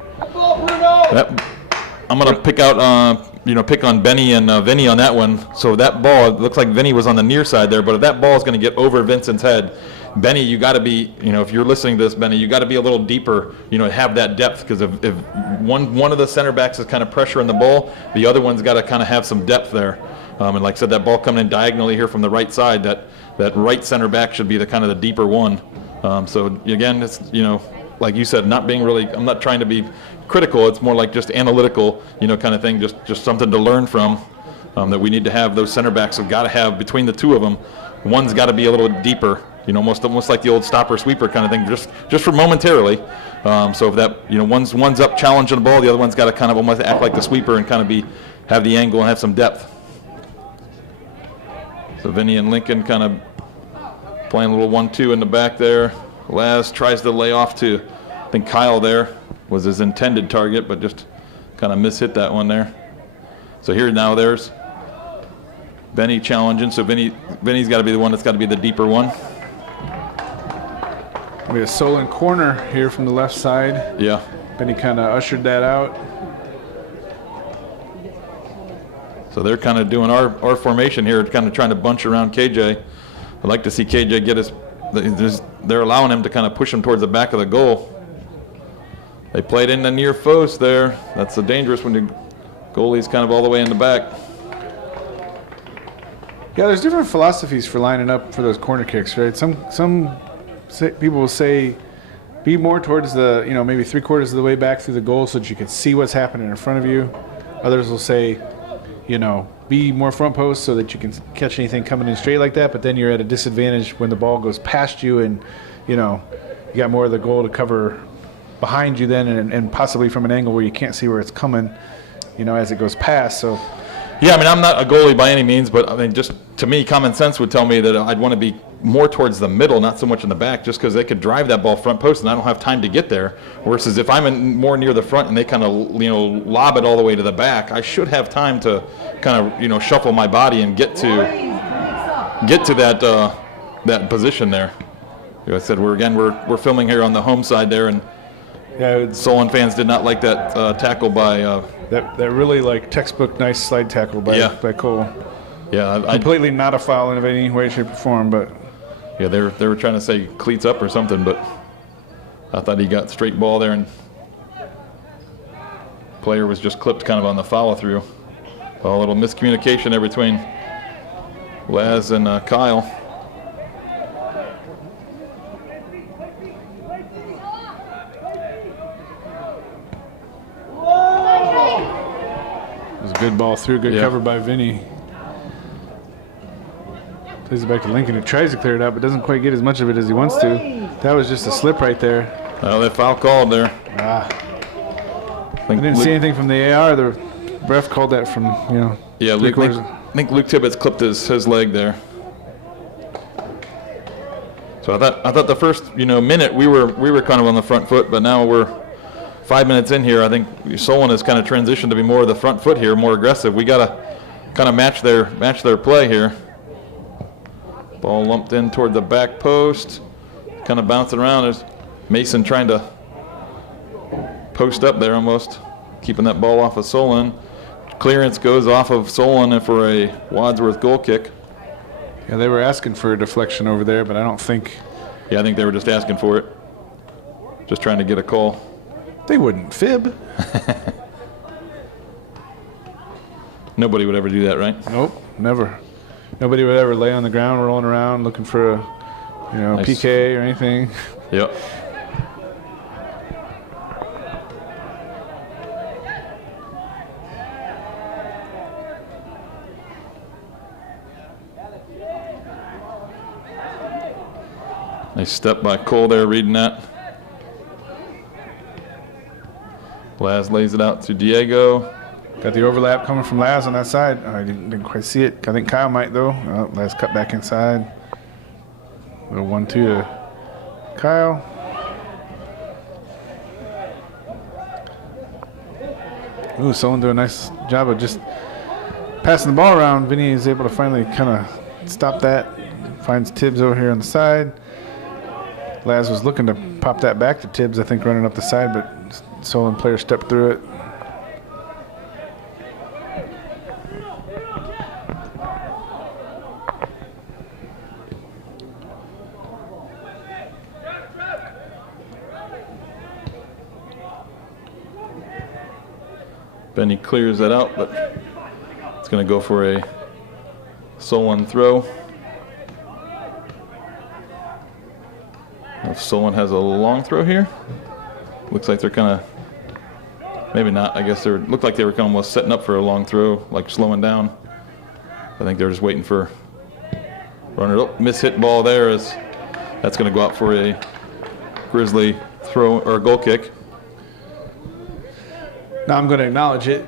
I'm gonna pick on Benny and Vinny on that one. So that ball, it looks like Vinny was on the near side there, but if that ball is going to get over Vincent's head, Benny, you got to be, if you're listening to this, Benny, you got to be a little deeper, have that depth, because if one of the center backs is kind of pressuring the ball, the other one's got to kind of have some depth there. And like I said, that ball coming in diagonally here from the right side, that right center back should be the kind of the deeper one. So again, it's, like you said, I'm not trying to be critical. It's more like just analytical, kind of thing, just something to learn from, that we need to have. Those center backs have got to have, between the two of them, one's got to be a little deeper, almost like the old stopper sweeper kind of thing, just for momentarily. So if that, one's up challenging the ball, the other one's got to kind of almost act like the sweeper and kind of have the angle and have some depth. So Vinny and Lincoln kind of playing a little 1-2 in the back there. Laz tries to lay off to, I think Kyle there was his intended target, but just kind of mishit that one there. So here now there's Benny challenging. So Vinny's got to be the one that's got to be the deeper one. We have a Solon corner here from the left side. Yeah. Benny kind of ushered that out. So they're kind of doing our formation here, kind of trying to bunch around KJ. I'd like to see KJ get his. They're allowing him to kind of push him towards the back of the goal. They played in the near post there. That's the dangerous when the goalie's kind of all the way in the back. Yeah, there's different philosophies for lining up for those corner kicks, right? Some people will say be more towards the, maybe 3/4 of the way back through the goal so that you can see what's happening in front of you. Others will say, be more front post so that you can catch anything coming in straight like that, but then you're at a disadvantage when the ball goes past you and, you got more of the goal to cover behind you then and possibly from an angle where you can't see where it's coming, as it goes past. So, yeah, I'm not a goalie by any means, but just to me, common sense would tell me that I'd want to be more towards the middle, not so much in the back, just because they could drive that ball front post and I don't have time to get there. Versus if I'm more near the front and they kind of, lob it all the way to the back, I should have time to kind of, shuffle my body and get to that position there. Like I said, we're filming here on the home side there, and Solon fans did not like that tackle by that really like textbook nice slide tackle by Cole. Yeah, completely not a foul in any way, shape, or form, but yeah, they were trying to say cleats up or something, but I thought he got straight ball there, and player was just clipped kind of on the follow through. A little miscommunication there between Laz and Kyle. It was a good ball through, good cover by Vinny. Plays it back to Lincoln, who tries to clear it out, but doesn't quite get as much of it as he wants to. That was just a slip right there. Oh, that foul called there. I didn't see anything from the AR. The ref called that from, Yeah, I think Luke Tibbetts clipped his leg there. So I thought the first minute we were kind of on the front foot, but now we're 5 minutes in here. I think Solon has kind of transitioned to be more of the front foot here, more aggressive. We got to kind of match their play here. Ball lumped in toward the back post, kind of bouncing around. There's Mason trying to post up there almost, keeping that ball off of Solon. Clearance goes off of Solon for a Wadsworth goal kick. Yeah, they were asking for a deflection over there, but I don't think. Yeah, I think they were just asking for it. Just trying to get a call. They wouldn't fib. Nobody would ever do that, right? Nope, never. Nobody would ever lay on the ground rolling around looking for a, nice. PK or anything. Yep. Nice step by Cole there, reading that. Laz lays it out to Diego. Got the overlap coming from Laz on that side. I didn't quite see it. I think Kyle might, though. Laz cut back inside. Little 1-2 to Kyle. Ooh, Solon doing a nice job of just passing the ball around. Vinny is able to finally kind of stop that. Finds Tibbs over here on the side. Laz was looking to pop that back to Tibbs, I think, running up the side, but Solon player stepped through it. Benny clears that out, but it's going to go for a Solon throw. If Solon has a long throw here, looks like they're kind of, maybe not. I guess they looked like they were kind of almost setting up for a long throw, like slowing down. I think they're just waiting for runner. Oh, miss-hit ball there. That's going to go out for a Grizzly throw or goal kick. Now I'm going to acknowledge it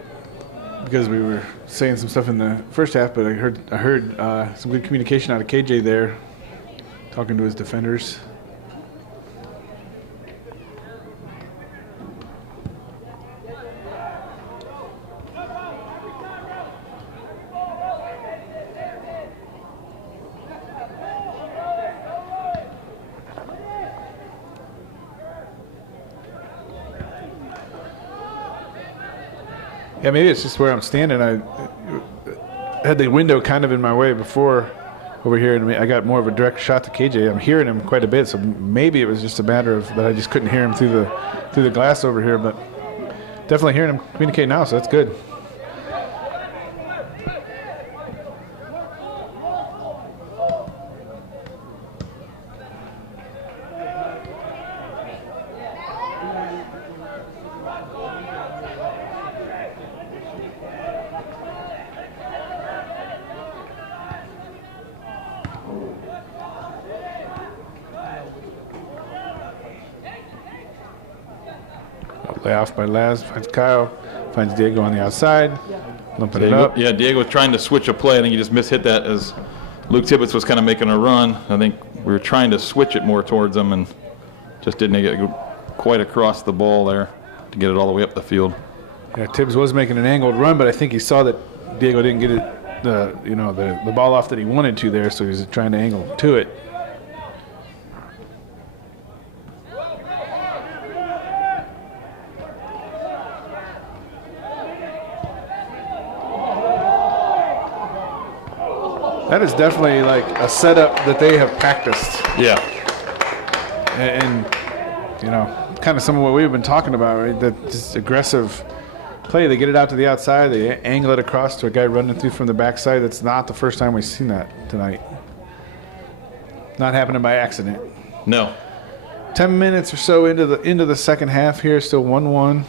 because we were saying some stuff in the first half, but I heard some good communication out of KJ there, talking to his defenders. Yeah, maybe it's just where I'm standing. I had the window kind of in my way before over here, and I got more of a direct shot to KJ. I'm hearing him quite a bit, so maybe it was just a matter of that I just couldn't hear him through the glass over here, but definitely hearing him communicate now, so that's good. Layoff by Laz, finds Kyle, finds Diego on the outside, lumping it up. Yeah, Diego was trying to switch a play. I think he just mishit that as Luke Tibbetts was kind of making a run. I think we were trying to switch it more towards him and just didn't get quite across the ball there to get it all the way up the field. Yeah, Tibbs was making an angled run, but I think he saw that Diego didn't get it, the ball off that he wanted to there, so he was trying to angle to it. That is definitely like a setup that they have practiced. Yeah. And kind of some of what we've been talking about, right? That just aggressive play. They get it out to the outside. They angle it across to a guy running through from the backside. That's not the first time we've seen that tonight. Not happening by accident. No. 10 minutes or so into the second half here, still 1-1.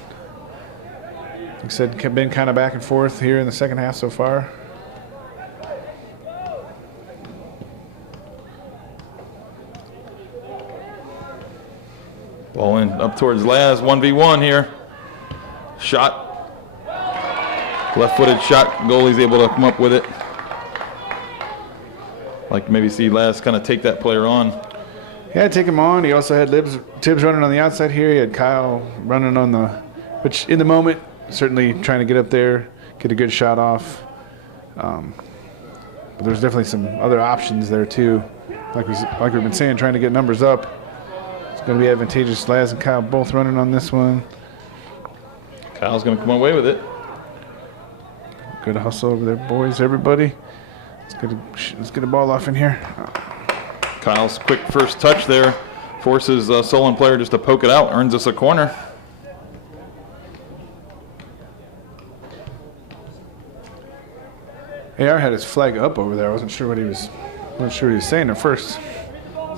Like I said, been kind of back and forth here in the second half so far. Ball in up towards Laz, 1v1 here. Shot. Left-footed shot. Goalie's able to come up with it. Like maybe see Laz kind of take that player on. Yeah, take him on. He also had Tibbs running on the outside here. He had Kyle running on the, which in the moment, certainly trying to get up there, get a good shot off. But there's definitely some other options there too. Like we've been saying, trying to get numbers up. It's going to be advantageous. Laz and Kyle both running on this one. Kyle's going to come away with it. Good hustle over there, boys, everybody. Let's get a ball off in here. Kyle's quick first touch there forces Solon player just to poke it out, earns us a corner. AR had his flag up over there. I wasn't sure what he was saying at first.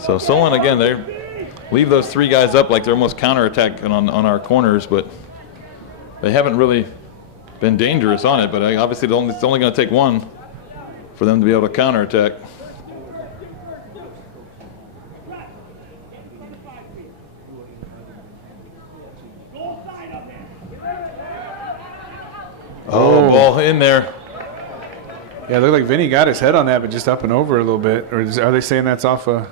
So Solon again, they leave those three guys up like they're almost counterattacking on our corners, but they haven't really been dangerous on it. But obviously it's only going to take one for them to be able to counterattack. Oh, ball in there. Yeah, it looked like Vinny got his head on that, but just up and over a little bit. Or are they saying that's off of?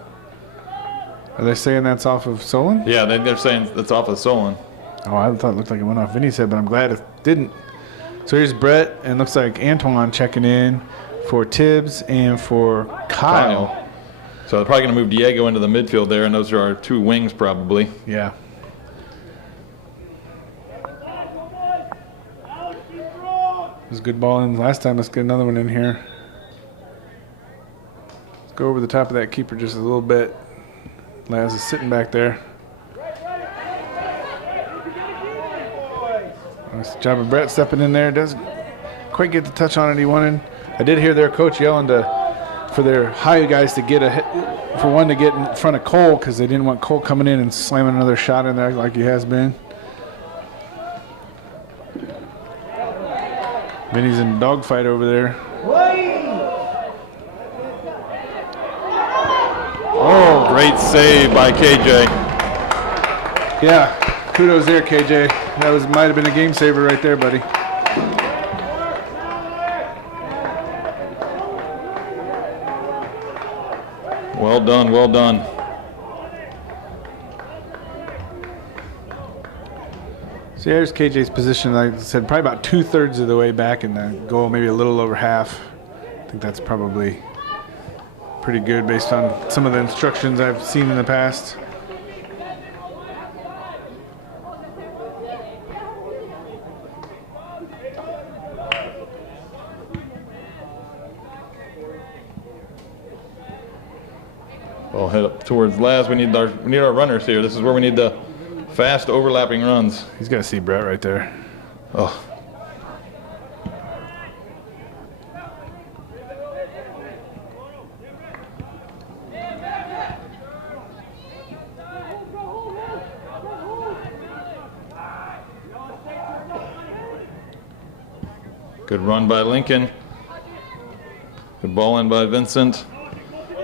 Are they saying that's off of Solon? Yeah, they're saying that's off of Solon. Oh, I thought it looked like it went off Vinny's head, but I'm glad it didn't. So here's Brett, and looks like Antoine checking in for Tibbs and for Kyle. So they're probably going to move Diego into the midfield there, and those are our two wings probably. Yeah. It was a good ball in last time. Let's get another one in here. Let's go over the top of that keeper just a little bit. Laz is sitting back there. Nice job of Brett stepping in there. Doesn't quite get the touch on it he wanted. I did hear their coach yelling for their high guys to get for one to get in front of Cole because they didn't want Cole coming in and slamming another shot in there like he has been. Vinny's in a dogfight over there. Oh, great save by KJ. Yeah, kudos there, KJ. That might have been a game saver right there, buddy. Well done, well done. So here's KJ's position. Like I said, probably about 2/3 of the way back in the goal, maybe a little over half. I think that's probably pretty good based on some of the instructions I've seen in the past. We'll head up towards Laz. We need our runners here. This is where we need the fast overlapping runs. He's got to see Brett right there. Oh. Good run by Lincoln. Good ball in by Vincent.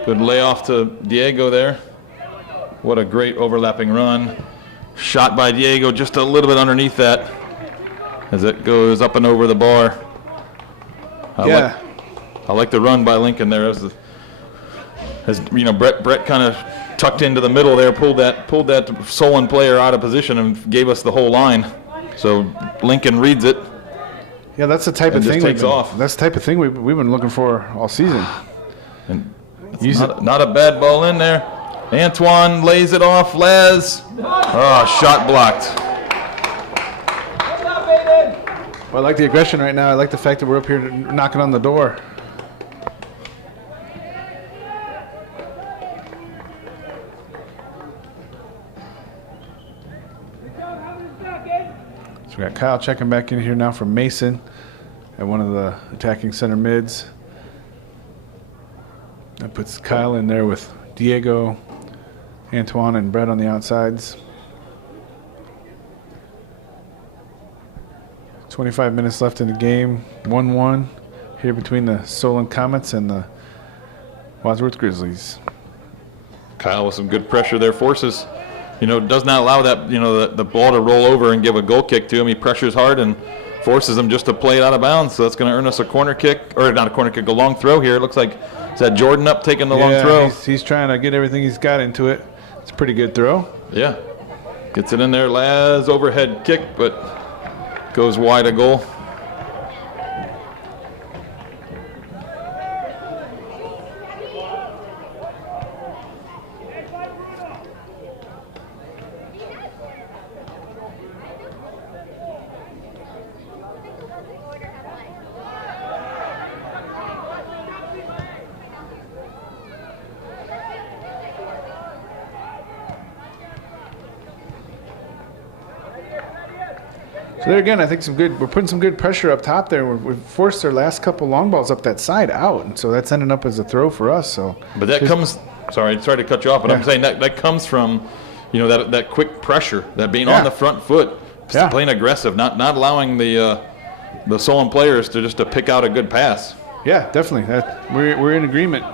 Good layoff to Diego there. What a great overlapping run. Shot by Diego just a little bit underneath that as it goes up and over the bar. I like the run by Lincoln there. That was As you know, Brett kind of tucked into the middle there, pulled that Solon player out of position and gave us the whole line. So Lincoln reads it. Yeah, that's the type of thing. Takes off. That's the type of thing we've been looking for all season. And not a bad ball in there. Antoine lays it off. Laz. Oh, shot blocked. Well, I like the aggression right now. I like the fact that we're up here knocking on the door. So we got Kyle checking back in here now from Mason at one of the attacking center mids. That puts Kyle in there with Diego, Antoine, and Brett on the outsides. 25 minutes left in the game, 1-1 here between the Solon Comets and the Wadsworth Grizzlies. Kyle with some good pressure there, forces, does not allow that, the ball to roll over and give a goal kick to him. He pressures hard and forces him just to play it out of bounds. So that's going to earn us a corner kick, or not a corner kick, a long throw here. It looks like, is that Jordan up taking the long throw? He's trying to get everything he's got into it. It's a pretty good throw. Yeah. Gets it in there. Laz overhead kick, but goes wide of goal. So there again, I think we're putting some good pressure up top there. We've forced their last couple long balls up that side out, and so that's ending up as a throw for us. So, but that comes. Sorry to cut you off, but I'm saying that comes from, that quick pressure, that being on the front foot, playing aggressive, not allowing the Solon players to pick out a good pass. Yeah, definitely. We're in agreement.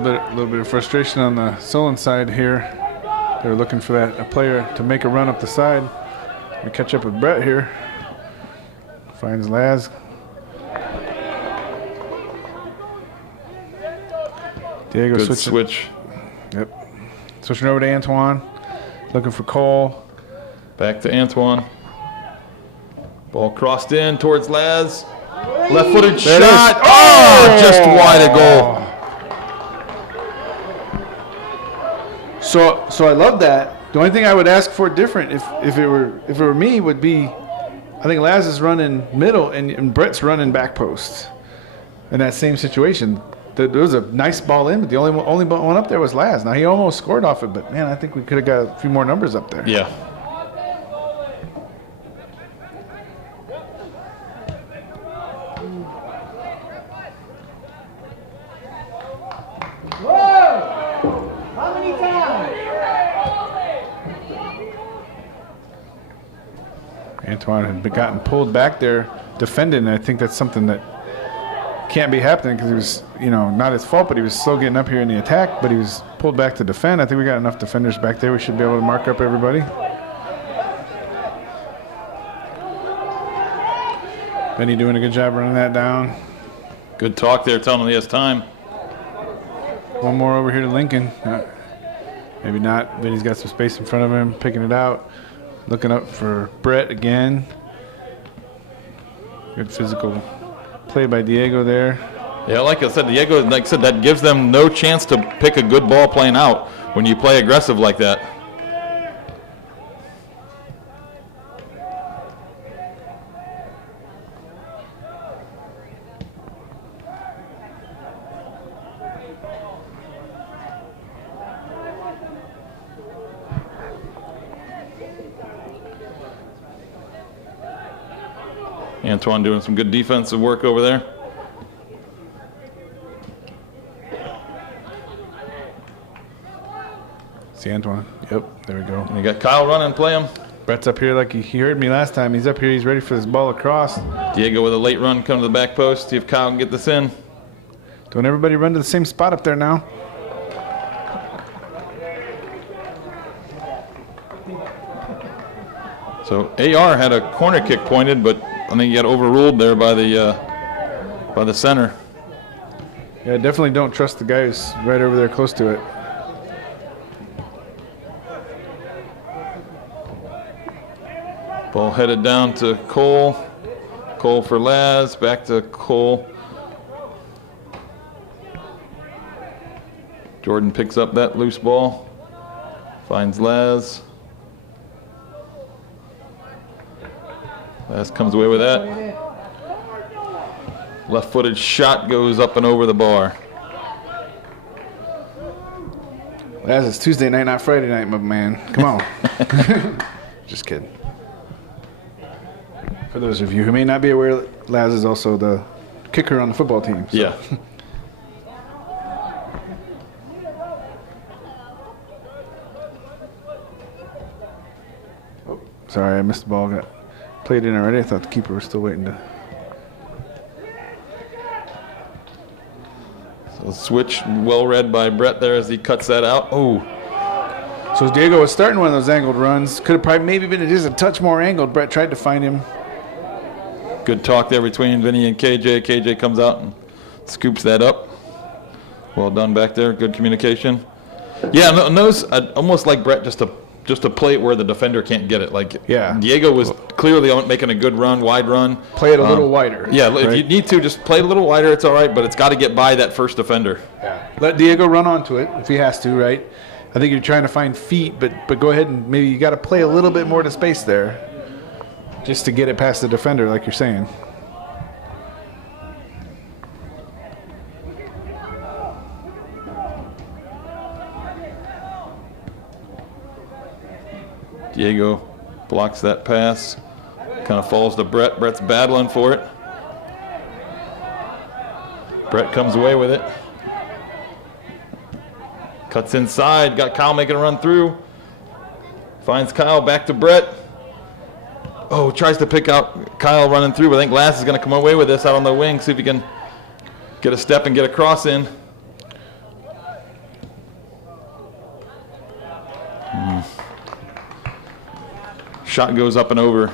A little bit of frustration on the Solon side here. They're looking for a player to make a run up the side. We catch up with Brett here. Finds Laz. Diego good switch. Yep. Switching over to Antoine. Looking for Cole. Back to Antoine. Ball crossed in towards Laz. Left-footed shot. Oh, just wide of goal. So I love that. The only thing I would ask for different, if it were me, would be, I think Laz is running middle and Brett's running back post. In that same situation, there was a nice ball in, but the only one up there was Laz. Now he almost scored off it, but man, I think we could have got a few more numbers up there. Yeah. Antoine had gotten pulled back there defending, and I think that's something that can't be happening because he was, not his fault, but he was slow getting up here in the attack, but he was pulled back to defend. I think we got enough defenders back there. We should be able to mark up everybody. Benny doing a good job running that down. Good talk there, telling him he has time. One more over here to Lincoln. Maybe not. Benny's got some space in front of him, picking it out. Looking up for Brett again. Good physical play by Diego there. Yeah, like I said, Diego, that gives them no chance to pick a good ball playing out when you play aggressive like that. Antoine doing some good defensive work over there. See Antoine. Yep, there we go. And you got Kyle running, play him. Brett's up here like he heard me last time. He's up here. He's ready for this ball across. Diego with a late run, come to the back post. See if Kyle can get this in. Don't everybody run to the same spot up there now. So AR had a corner kick pointed, but I think he got overruled there by the center. Yeah, definitely don't trust the guy who's right over there close to it. Ball headed down to Cole. Cole for Laz, back to Cole. Jordan picks up that loose ball, finds Laz. Laz comes away with that. Left-footed shot goes up and over the bar. Laz, it's Tuesday night, not Friday night, my man. Come on. Just kidding. For those of you who may not be aware, Laz is also the kicker on the football team. So. Yeah. Oh, sorry, I missed the ball. Got played in already. I thought the keeper was still waiting to. So switch, well read by Brett there as he cuts that out. Oh. So Diego was starting one of those angled runs. Could have probably maybe been just a touch more angled. Brett tried to find him. Good talk there between Vinny and KJ. KJ comes out and scoops that up. Well done back there. Good communication. Yeah, and those almost like Brett just to play it where the defender can't get it. Like Diego was clearly making a good run, wide run. Play it a little wider. Yeah, right? If you need to, just play it a little wider. It's all right, but it's got to get by that first defender. Yeah. Let Diego run onto it if he has to, right? I think you're trying to find feet, but go ahead and maybe you got to play a little bit more to space there. Just to get it past the defender, like you're saying. Diego blocks that pass. Kind of falls to Brett. Brett's battling for it. Brett comes away with it. Cuts inside. Got Kyle making a run through. Finds Kyle, back to Brett. Oh, tries to pick out Kyle running through, but I think Glass is going to come away with this out on the wing, see if he can get a step and get a cross in. Shot goes up and over.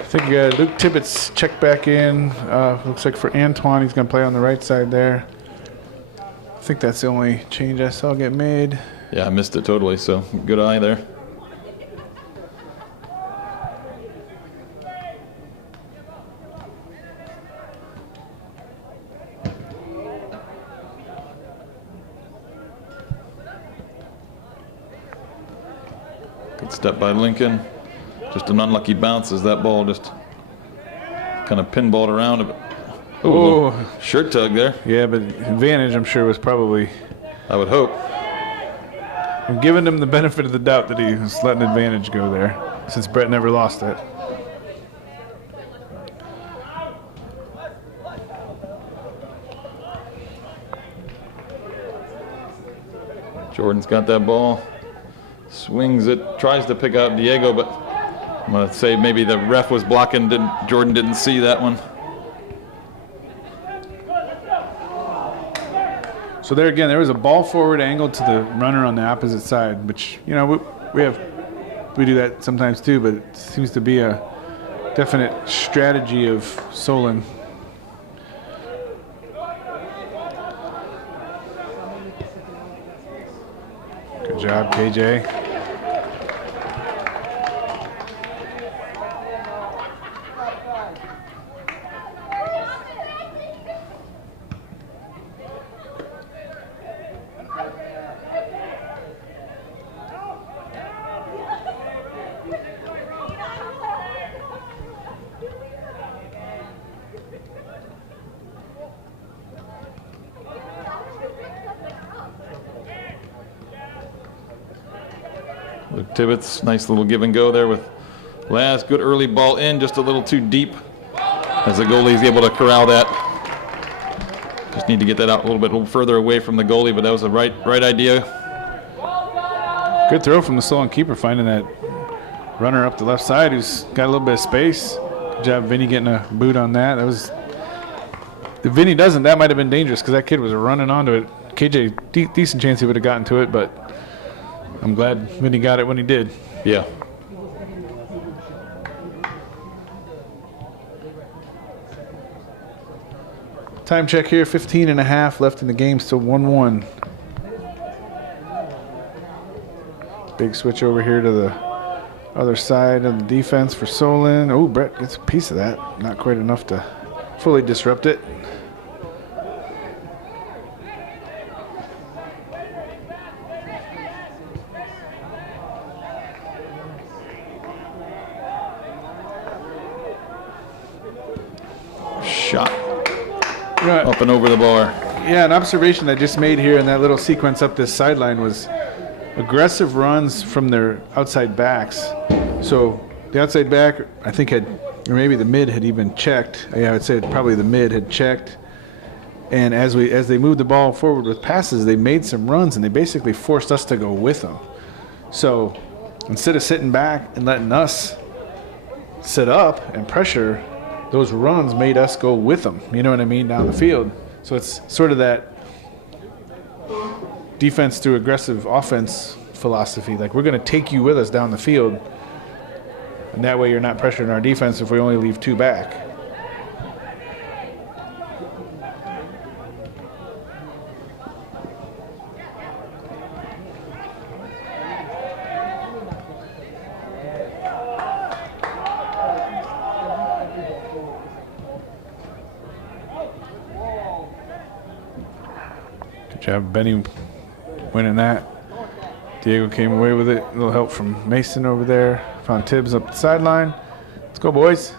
I think Luke Tippett's checked back in. Looks like for Antoine, he's going to play on the right side there. I think that's the only change I saw get made. Yeah, I missed it totally, so good eye there. Good step by Lincoln. Just an unlucky bounce as that ball just kind of pinballed around a bit. Ooh, shirt tug there. Yeah, but advantage, I'm sure, was probably. I would hope. I'm giving him the benefit of the doubt that he was letting advantage go there, since Brett never lost it. Jordan's got that ball. Swings it, tries to pick out Diego, but I'm going to say maybe the ref was blocking. Jordan didn't see that one. So there again, there was a ball forward angle to the runner on the opposite side, which, you know, we do that sometimes too, but it seems to be a definite strategy of Solon. Good job, KJ. Luke Tibbetts, nice little give and go there with Laz. Good early ball in, just a little too deep. as the goalie is able to corral that. Just need to get that out a little bit further away from the goalie, but that was the right idea. Good throw from the Solon keeper, finding that runner up the left side who's got a little bit of space. Good job, Vinny, getting a boot on that. That was, if Vinny doesn't, that might have been dangerous because that kid was running onto it. KJ, decent chance he would have gotten to it, but I'm glad Vinny got it when he did. Yeah. Time check here, 15 and a half left in the game, still 1-1. Big switch over here to the other side of the defense for Solon. Oh, Brett gets a piece of that. Not quite enough to fully disrupt it. Shot. Up and over the bar. Yeah, an observation I just made here in that little sequence up this sideline was aggressive runs from their outside backs. So the outside back, I think, or maybe the mid had even checked. Yeah, I would say probably the mid had checked. And as they moved the ball forward with passes, they made some runs, and they basically forced us to go with them. So instead of sitting back and letting us sit up and pressure, those runs made us go with them, you know what I mean, down the field. So it's sort of that defense through aggressive offense philosophy. Like, we're going to take you with us down the field, and that way you're not pressuring our defense if we only leave two back. Have Benny winning that. Diego came away with it. A little help from Mason over there. Found Tibbs up the sideline. Let's go, boys.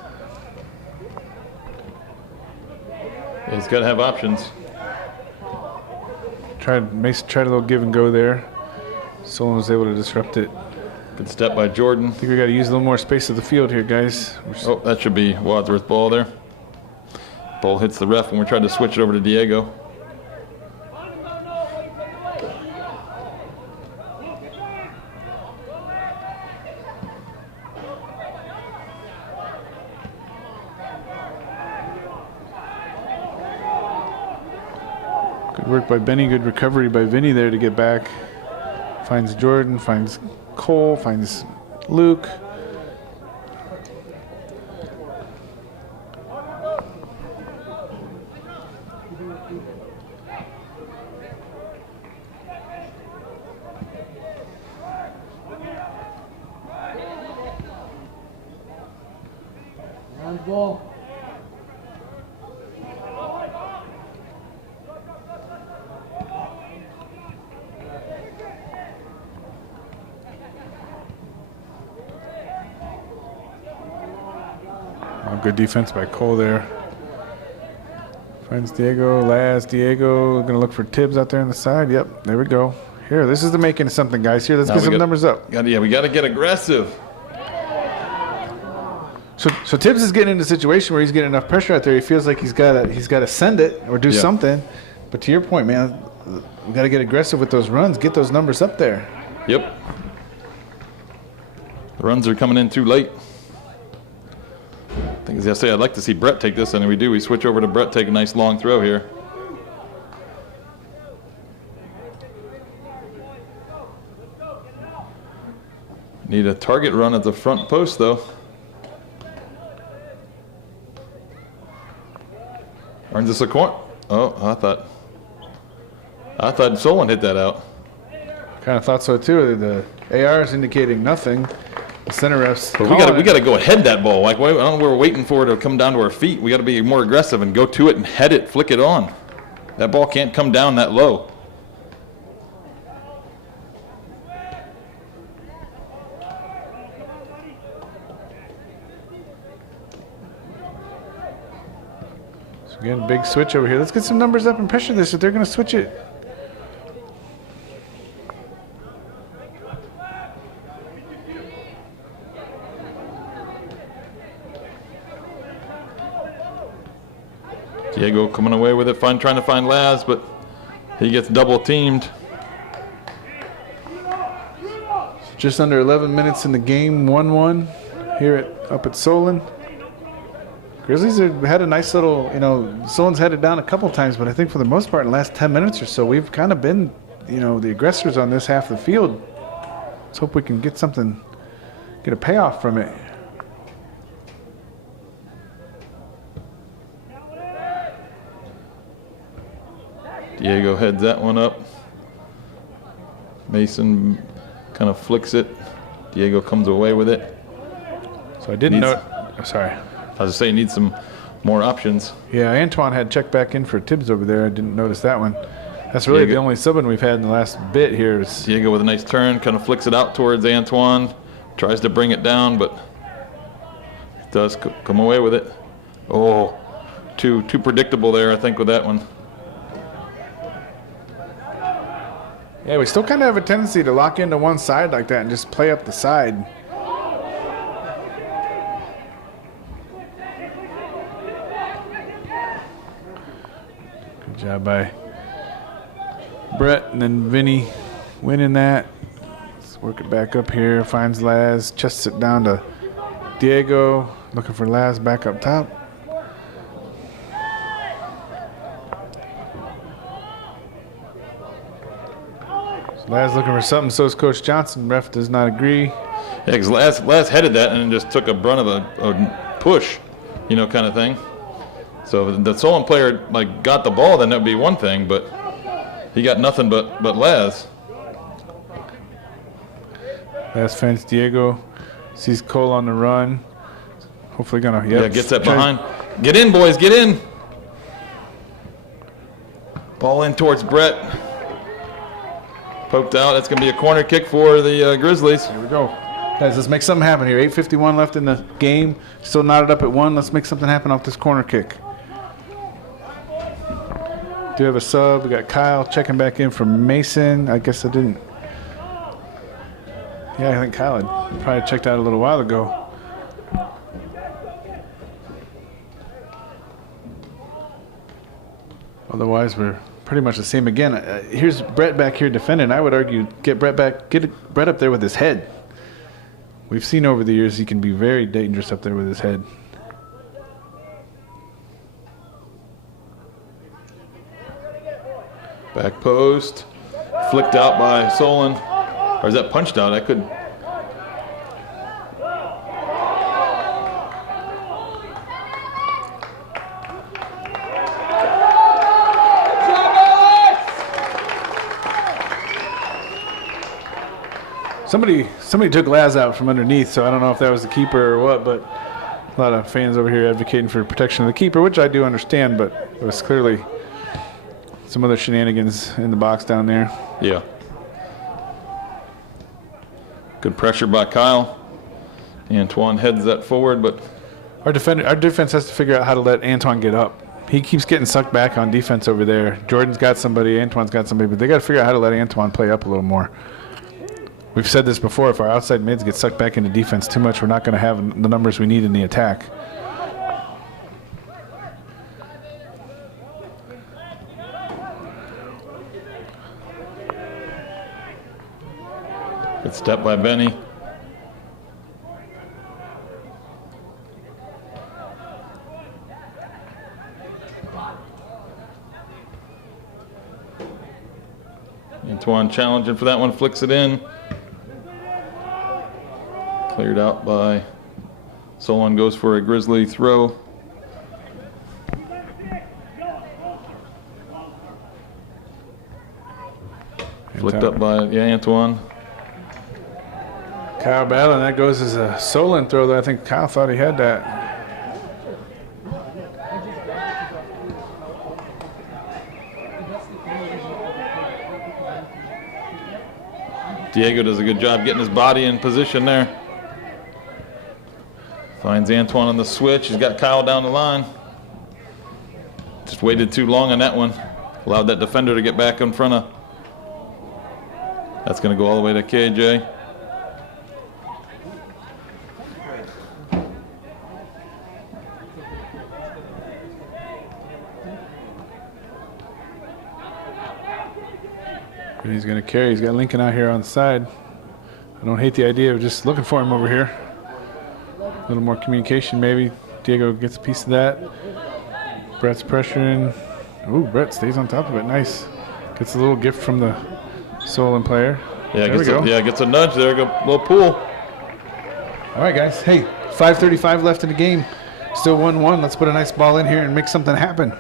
He's got to have options. Mason tried a little give and go there. Solon was able to disrupt it. Good step by Jordan. I think we got to use a little more space of the field here, guys. Oh, that should be Wadsworth ball there. Ball hits the ref when we're trying to switch it over to Diego. Work by Benny, good recovery by Vinny there to get back. Finds Jordan, finds Cole, finds Luke. Ball. Good defense by Cole there. Finds Diego. Diego going to look for Tibbs out there on the side. Yep, there we go. Here, this is the making of something, guys. Here, let's get some numbers up. Yeah, we got to get aggressive. So Tibbs is getting into a situation where he's getting enough pressure out there. He feels like he's got to send it or do something. But to your point, man, we got to get aggressive with those runs. Get those numbers up there. Yep. The runs are coming in too late. I think, as I say, I'd like to see Brett take this, and we do. We switch over to Brett, take a nice long throw here. Need a target run at the front post, though. Earns this a corner. Oh, I thought Solon hit that out. Kind of thought so too. The AR is indicating nothing. The center refs. But we got to go head that ball. Like, I don't know, we're waiting for it to come down to our feet. We got to be more aggressive and go to it and head it, flick it on. That ball can't come down that low. So again, big switch over here. Let's get some numbers up and pressure this if they're going to switch it. Diego coming away with it, trying to find Laz, but he gets double teamed. Just under 11 minutes in the game, 1-1 here up at Solon. Grizzlies have had a nice little, Solon's had it down a couple times, but I think for the most part in the last 10 minutes or so, we've kind of been, the aggressors on this half of the field. Let's hope we can get a payoff from it. Diego heads that one up. Mason kind of flicks it. Diego comes away with it. So I didn't know. Sorry. I was just saying, needs some more options. Yeah, Antoine had checked back in for Tibbs over there. I didn't notice that one. That's really the only subbing we've had in the last bit here. Diego with a nice turn, kind of flicks it out towards Antoine. Tries to bring it down, but does come away with it. Oh, too predictable there, I think, with that one. Yeah, we still kind of have a tendency to lock into one side like that and just play up the side. Good job by Brett, and then Vinny winning that. Let's work it back up here. Finds Laz, chests it down to Diego. Looking for Laz back up top. Laz looking for something, so is Coach Johnson. Ref does not agree. Yeah, because Laz headed that and just took a brunt of a push, kind of thing. So if the Solon player got the ball, then that would be one thing, but he got nothing but Laz. Laz fence Diego. Sees Cole on the run. Hopefully gonna gets that behind. Get in, boys, get in. Ball in towards Brett. Poked out. That's going to be a corner kick for the Grizzlies. Here we go. Guys, let's make something happen here. 8:51 left in the game. Still knotted up at 1. Let's make something happen off this corner kick. Do have a sub. We got Kyle checking back in from Mason. I guess I didn't. Yeah, I think Kyle had probably checked out a little while ago. Otherwise, we're pretty much the same again. Here's Brett back here defending. I would argue get Brett up there with his head. We've seen over the years he can be very dangerous up there with his head. Back post, flicked out by Solon. Or is that punched out? I could. Somebody took Laz out from underneath, so I don't know if that was the keeper or what, but a lot of fans over here advocating for protection of the keeper, which I do understand, but it was clearly some other shenanigans in the box down there. Yeah. Good pressure by Kyle. Antoine heads that forward, but our defense has to figure out how to let Antoine get up. He keeps getting sucked back on defense over there. Jordan's got somebody, Antoine's got somebody, but they got to figure out how to let Antoine play up a little more. We've said this before, if our outside mids get sucked back into defense too much, we're not going to have the numbers we need in the attack. Good step by Benny. Antoine challenging for that one, flicks it in. Cleared out by Solon, goes for a Grizzly throw. Flicked up by Antoine. Kyle battling, that goes as a Solon throw, though I think Kyle thought he had that. Diego does a good job getting his body in position there. Finds Antoine on the switch. He's got Kyle down the line. Just waited too long on that one. Allowed that defender to get back in front of. That's going to go all the way to KJ. And he's going to carry. He's got Lincoln out here on the side. I don't hate the idea of just looking for him over here. A little more communication maybe. Diego gets a piece of that. Brett's pressuring. Ooh, Brett stays on top of it. Nice. Gets a little gift from the Solon player. Yeah, gets a nudge there. Little pull. All right, guys. Hey, 5:35 left in the game. Still 1-1. Let's put a nice ball in here and make something happen.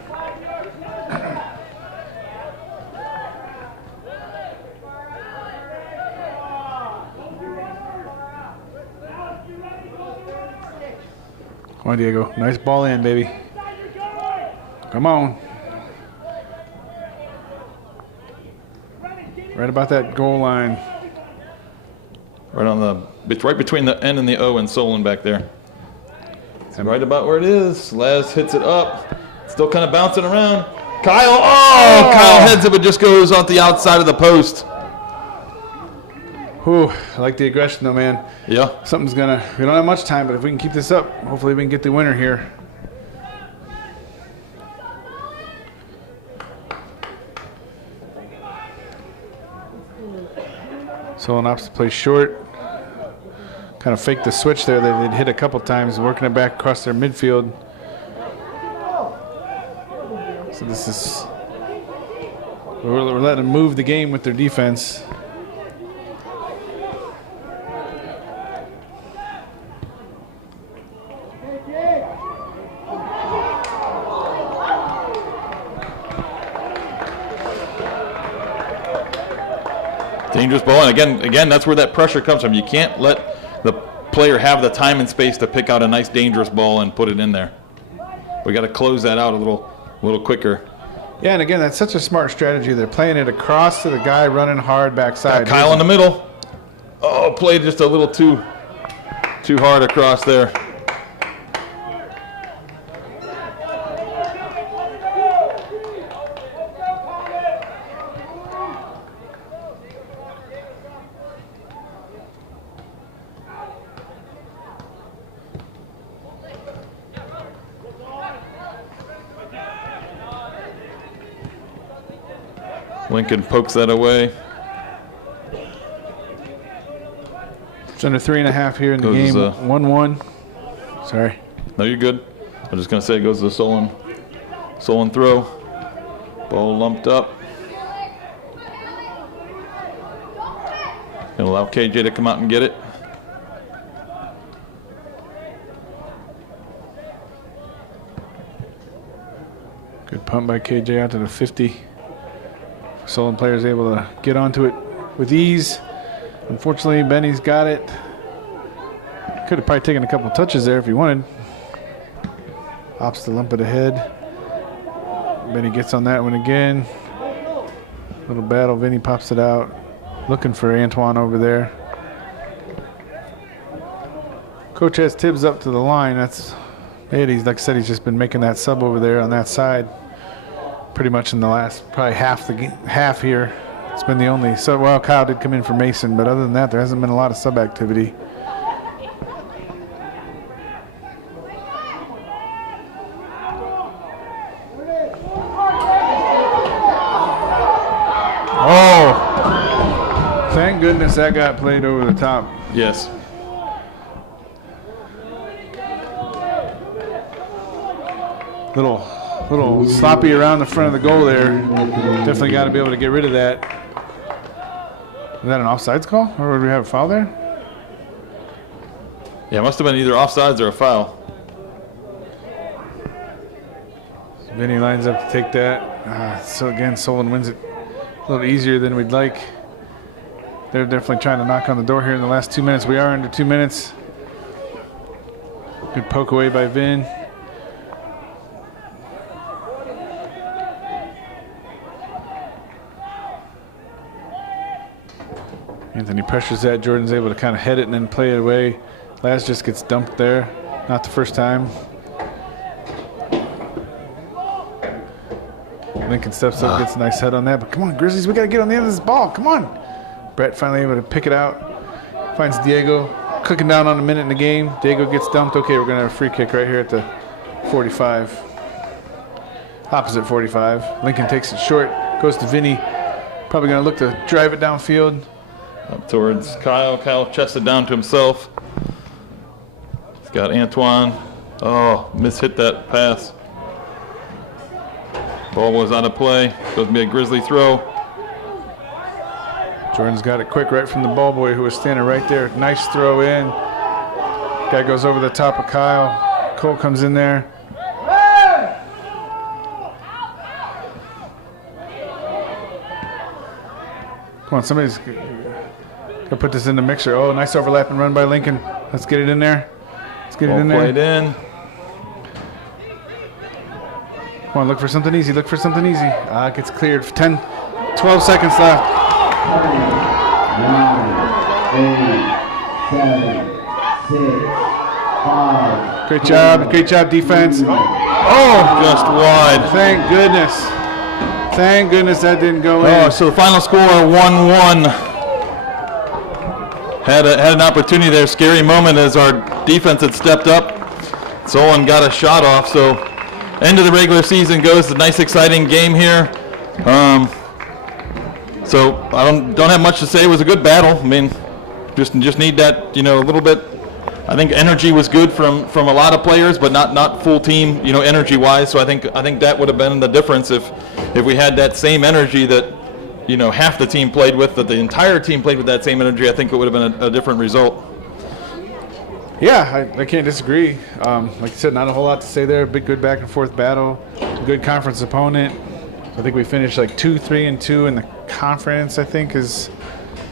Come on, Diego. Nice ball in, baby. Come on. Right about that goal line. It's right between the N and the O and Solon back there. It's right about where it is. Laz hits it up. Still kind of bouncing around. Kyle. Oh! Kyle heads it, but just goes off the outside of the post. Whew, I like the aggression though, man. Yeah. We don't have much time, but if we can keep this up, hopefully we can get the winner here. Solon opts to play short. Kind of faked the switch there that they'd hit a couple times, working it back across their midfield. So this is, we're letting them move the game with their defense. Dangerous ball, and again, that's where that pressure comes from. You can't let the player have the time and space to pick out a nice dangerous ball and put it in there. We got to close that out a little quicker. Yeah, and again, that's such a smart strategy. They're playing it across to the guy running hard backside. Kyle in the middle. Oh, played just a little too hard across there. Lincoln pokes that away. It's under 3.5 here in the game. 1-1. Sorry. No, you're good. I'm just going to say it goes to the Solon throw. Ball lumped up. Gonna allow KJ to come out and get it. Good pump by KJ out to the 50. Solon players able to get onto it with ease. Unfortunately, Benny's got it. Could have probably taken a couple touches there if he wanted. Opts to lump it ahead. Benny gets on that one again. Little battle. Vinny pops it out. Looking for Antoine over there. Coach has Tibbs up to the line. That's Eddie's. Like I said, he's just been making that sub over there on that side. Pretty much in the last probably half here. It's been the only. So well, Kyle did come in for Mason, but other than that, there hasn't been a lot of sub activity. Oh, thank goodness that got played over the top. Yes. Little sloppy around the front of the goal there. Definitely got to be able to get rid of that. Is that an offsides call, or would we have a foul there? Yeah, it must have been either offsides or a foul. Vinny lines up to take that. So again, Solon wins it a little easier than we'd like. They're definitely trying to knock on the door here in the last 2 minutes. We are under 2 minutes. Good poke away by Vin. Anthony pressures that. Jordan's able to kind of head it and then play it away. Laz just gets dumped there. Not the first time. Lincoln steps up, gets a nice head on that. But come on, Grizzlies, we got to get on the end of this ball. Come on. Brett finally able to pick it out. Finds Diego. Cooking down on a minute in the game. Diego gets dumped. Okay, we're going to have a free kick right here at the 45. Opposite 45. Lincoln takes it short. Goes to Vinny. Probably going to look to drive it downfield. Up towards Kyle. Kyle chested down to himself. He's got Antoine. Oh, mishit that pass. Ball was out of play. Supposed to be a Grizzly throw. Jordan's got it quick right from the ball boy who was standing right there. Nice throw in. Guy goes over the top of Kyle. Cole comes in there. Come on, somebody's got to put this in the mixer. Oh, nice overlap and run by Lincoln. Let's get it in there. Let's get it in there. Played in. Come on, look for something easy. Look for something easy. It gets cleared. 10, 12 seconds left. 9, 8, 7, 6, 5. Great job. Great job, defense. Oh, just wide. Thank goodness. Thank goodness that didn't go in. Oh, so the final score 1-1. Had an opportunity there. Scary moment as our defense had stepped up. Solon got a shot off. So end of the regular season goes. A nice, exciting game here. So I don't have much to say. It was a good battle. I mean, just need that, a little bit. I think energy was good from a lot of players, but not full team, energy-wise. So I think that would have been the difference if we had that same energy that, half the team played with, that the entire team played with that same energy. I think it would have been a different result. Yeah, I can't disagree. Like I said, not a whole lot to say there. Big, good back and forth battle. Good conference opponent. I think we finished like 2-3-2 in the conference, I think, is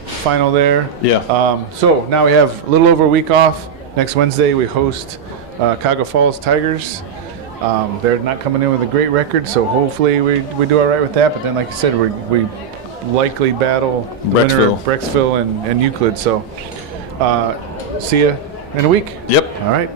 final there. Yeah. So now we have a little over a week off. Next Wednesday we host Cuyahoga Falls Tigers. They're not coming in with a great record, so hopefully we do all right with that. But then, like I said, we likely battle the winner of Brecksville and Euclid. So see you in a week. Yep. All right.